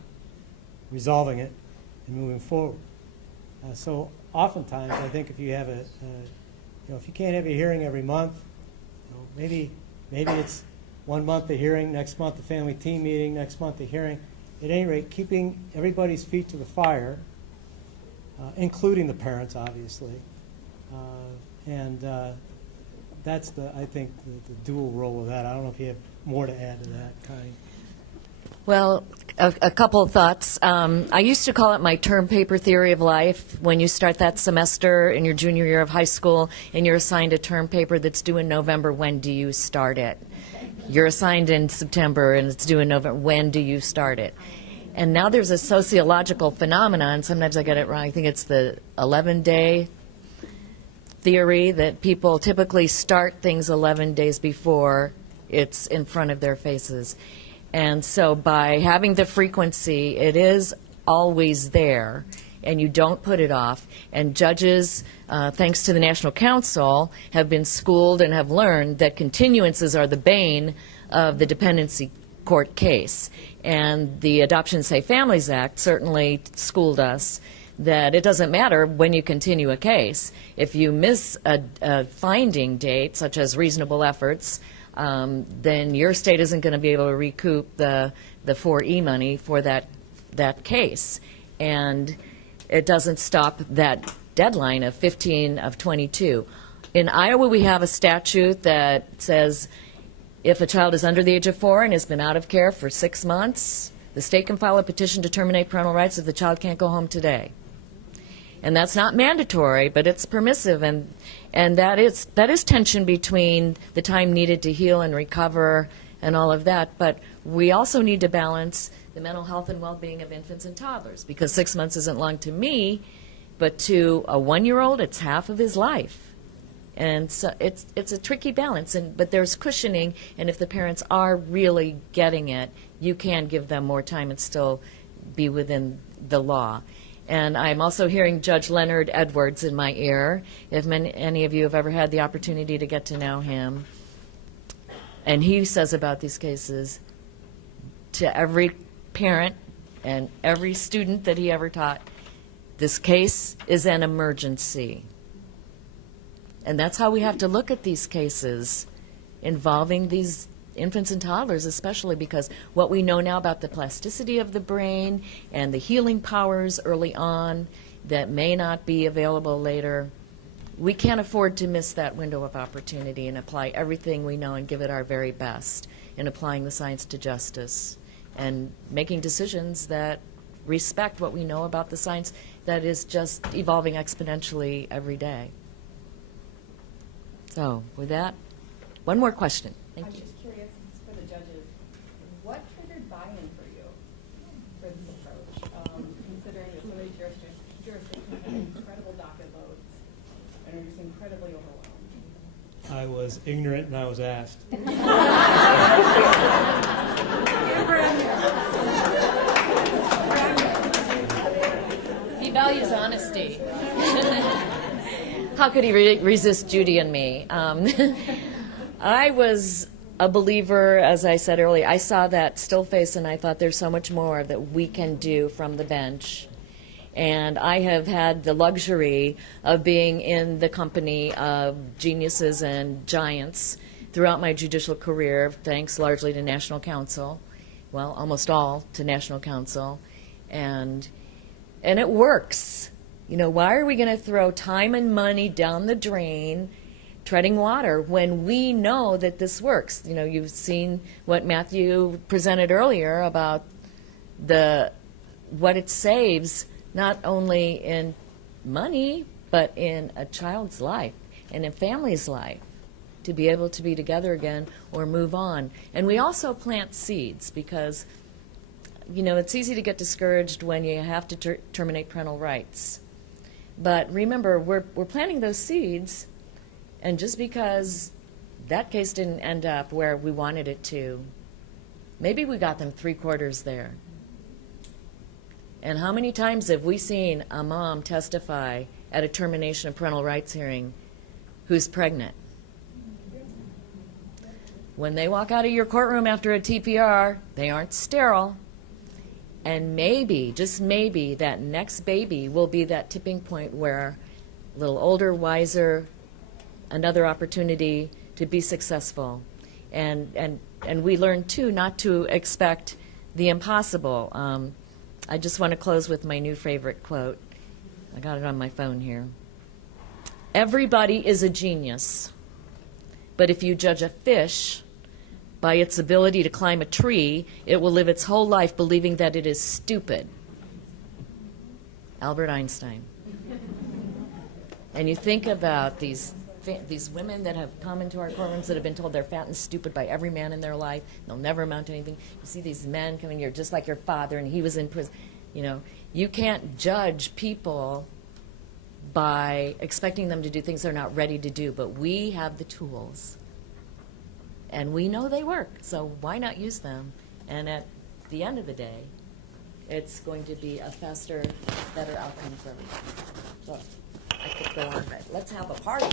resolving it, and moving forward. So oftentimes, I think if you have if you can't have a hearing every month, maybe it's 1 month a hearing, next month a family team meeting, next month a hearing. At any rate, keeping everybody's feet to the fire, including the parents, obviously, and that's I think the dual role of that. I don't know if you have more to add to that, Connie. Well, a couple of thoughts. I used to call it my term paper theory of life. When you start that semester in your junior year of high school and you're assigned a term paper that's due in November, when do you start it? You're assigned in September and it's due in November. When do you start it? And now there's a sociological phenomenon. Sometimes I get it wrong. I think it's the 11-day theory that people typically start things 11 days before it's in front of their faces. And so by having the frequency, it is always there, and you don't put it off. And judges, thanks to the National Council, have been schooled and have learned that continuances are the bane of the dependency court case. And the Adoption Safe Families Act certainly schooled us that it doesn't matter when you continue a case. If you miss a finding date, such as reasonable efforts, then your state isn't going to be able to recoup the 4E money for that case. And it doesn't stop that deadline of 15 of 22. In Iowa, we have a statute that says if a child is under the age of 4 and has been out of care for 6 months, the state can file a petition to terminate parental rights if the child can't go home today. And that's not mandatory, but it's permissive, and that is tension between the time needed to heal and recover and all of that. But we also need to balance the mental health and well-being of infants and toddlers, because 6 months isn't long to me, but to a 1-year-old, it's half of his life. And so it's a tricky balance, but there's cushioning, and if the parents are really getting it, you can give them more time and still be within the law. And I'm also hearing Judge Leonard Edwards in my ear, if any of you have ever had the opportunity to get to know him. And he says about these cases to every parent and every student that he ever taught, this case is an emergency. And that's how we have to look at these cases involving these infants and toddlers, especially because what we know now about the plasticity of the brain and the healing powers early on that may not be available later, we can't afford to miss that window of opportunity and apply everything we know and give it our very best in applying the science to justice and making decisions that respect what we know about the science that is just evolving exponentially every day. So with that, one more question. Thank you. For the judges, what triggered buy-in for you for this approach, considering that so many jurisdictions have incredible docket loads and are just incredibly overwhelmed? I was ignorant and I was asked. He values honesty. How could he resist Judy and me? I was a believer, as I said earlier. I saw that still face and I thought there's so much more that we can do from the bench. And I have had the luxury of being in the company of geniuses and giants throughout my judicial career, thanks largely to National Council. Well, almost all to National Council. And it works. You know, why are we going to throw time and money down the drain treading water when we know that this works? You know, you've seen what Matthew presented earlier about the what it saves, not only in money, but in a child's life and in a family's life, to be able to be together again or move on. And we also plant seeds because, it's easy to get discouraged when you have to terminate parental rights. But remember, we're planting those seeds, and just because that case didn't end up where we wanted it to, maybe we got them 3/4 there. And how many times have we seen a mom testify at a termination of parental rights hearing who's pregnant? When they walk out of your courtroom after a TPR, they aren't sterile. And maybe, just maybe, that next baby will be that tipping point where a little older, wiser, another opportunity to be successful. And we learn, too, not to expect the impossible. I just want to close with my new favorite quote. I got it on my phone here. Everybody is a genius, but if you judge a fish by its ability to climb a tree, it will live its whole life believing that it is stupid. Albert Einstein. And you think about these women that have come into our courtrooms that have been told they're fat and stupid by every man in their life. They'll never amount to anything. You see these men coming here just like your father, and he was in prison. You can't judge people by expecting them to do things they're not ready to do, but we have the tools. And we know they work, so why not use them? And at the end of the day, it's going to be a faster, better outcome for everyone. So I could go on, but let's have a party.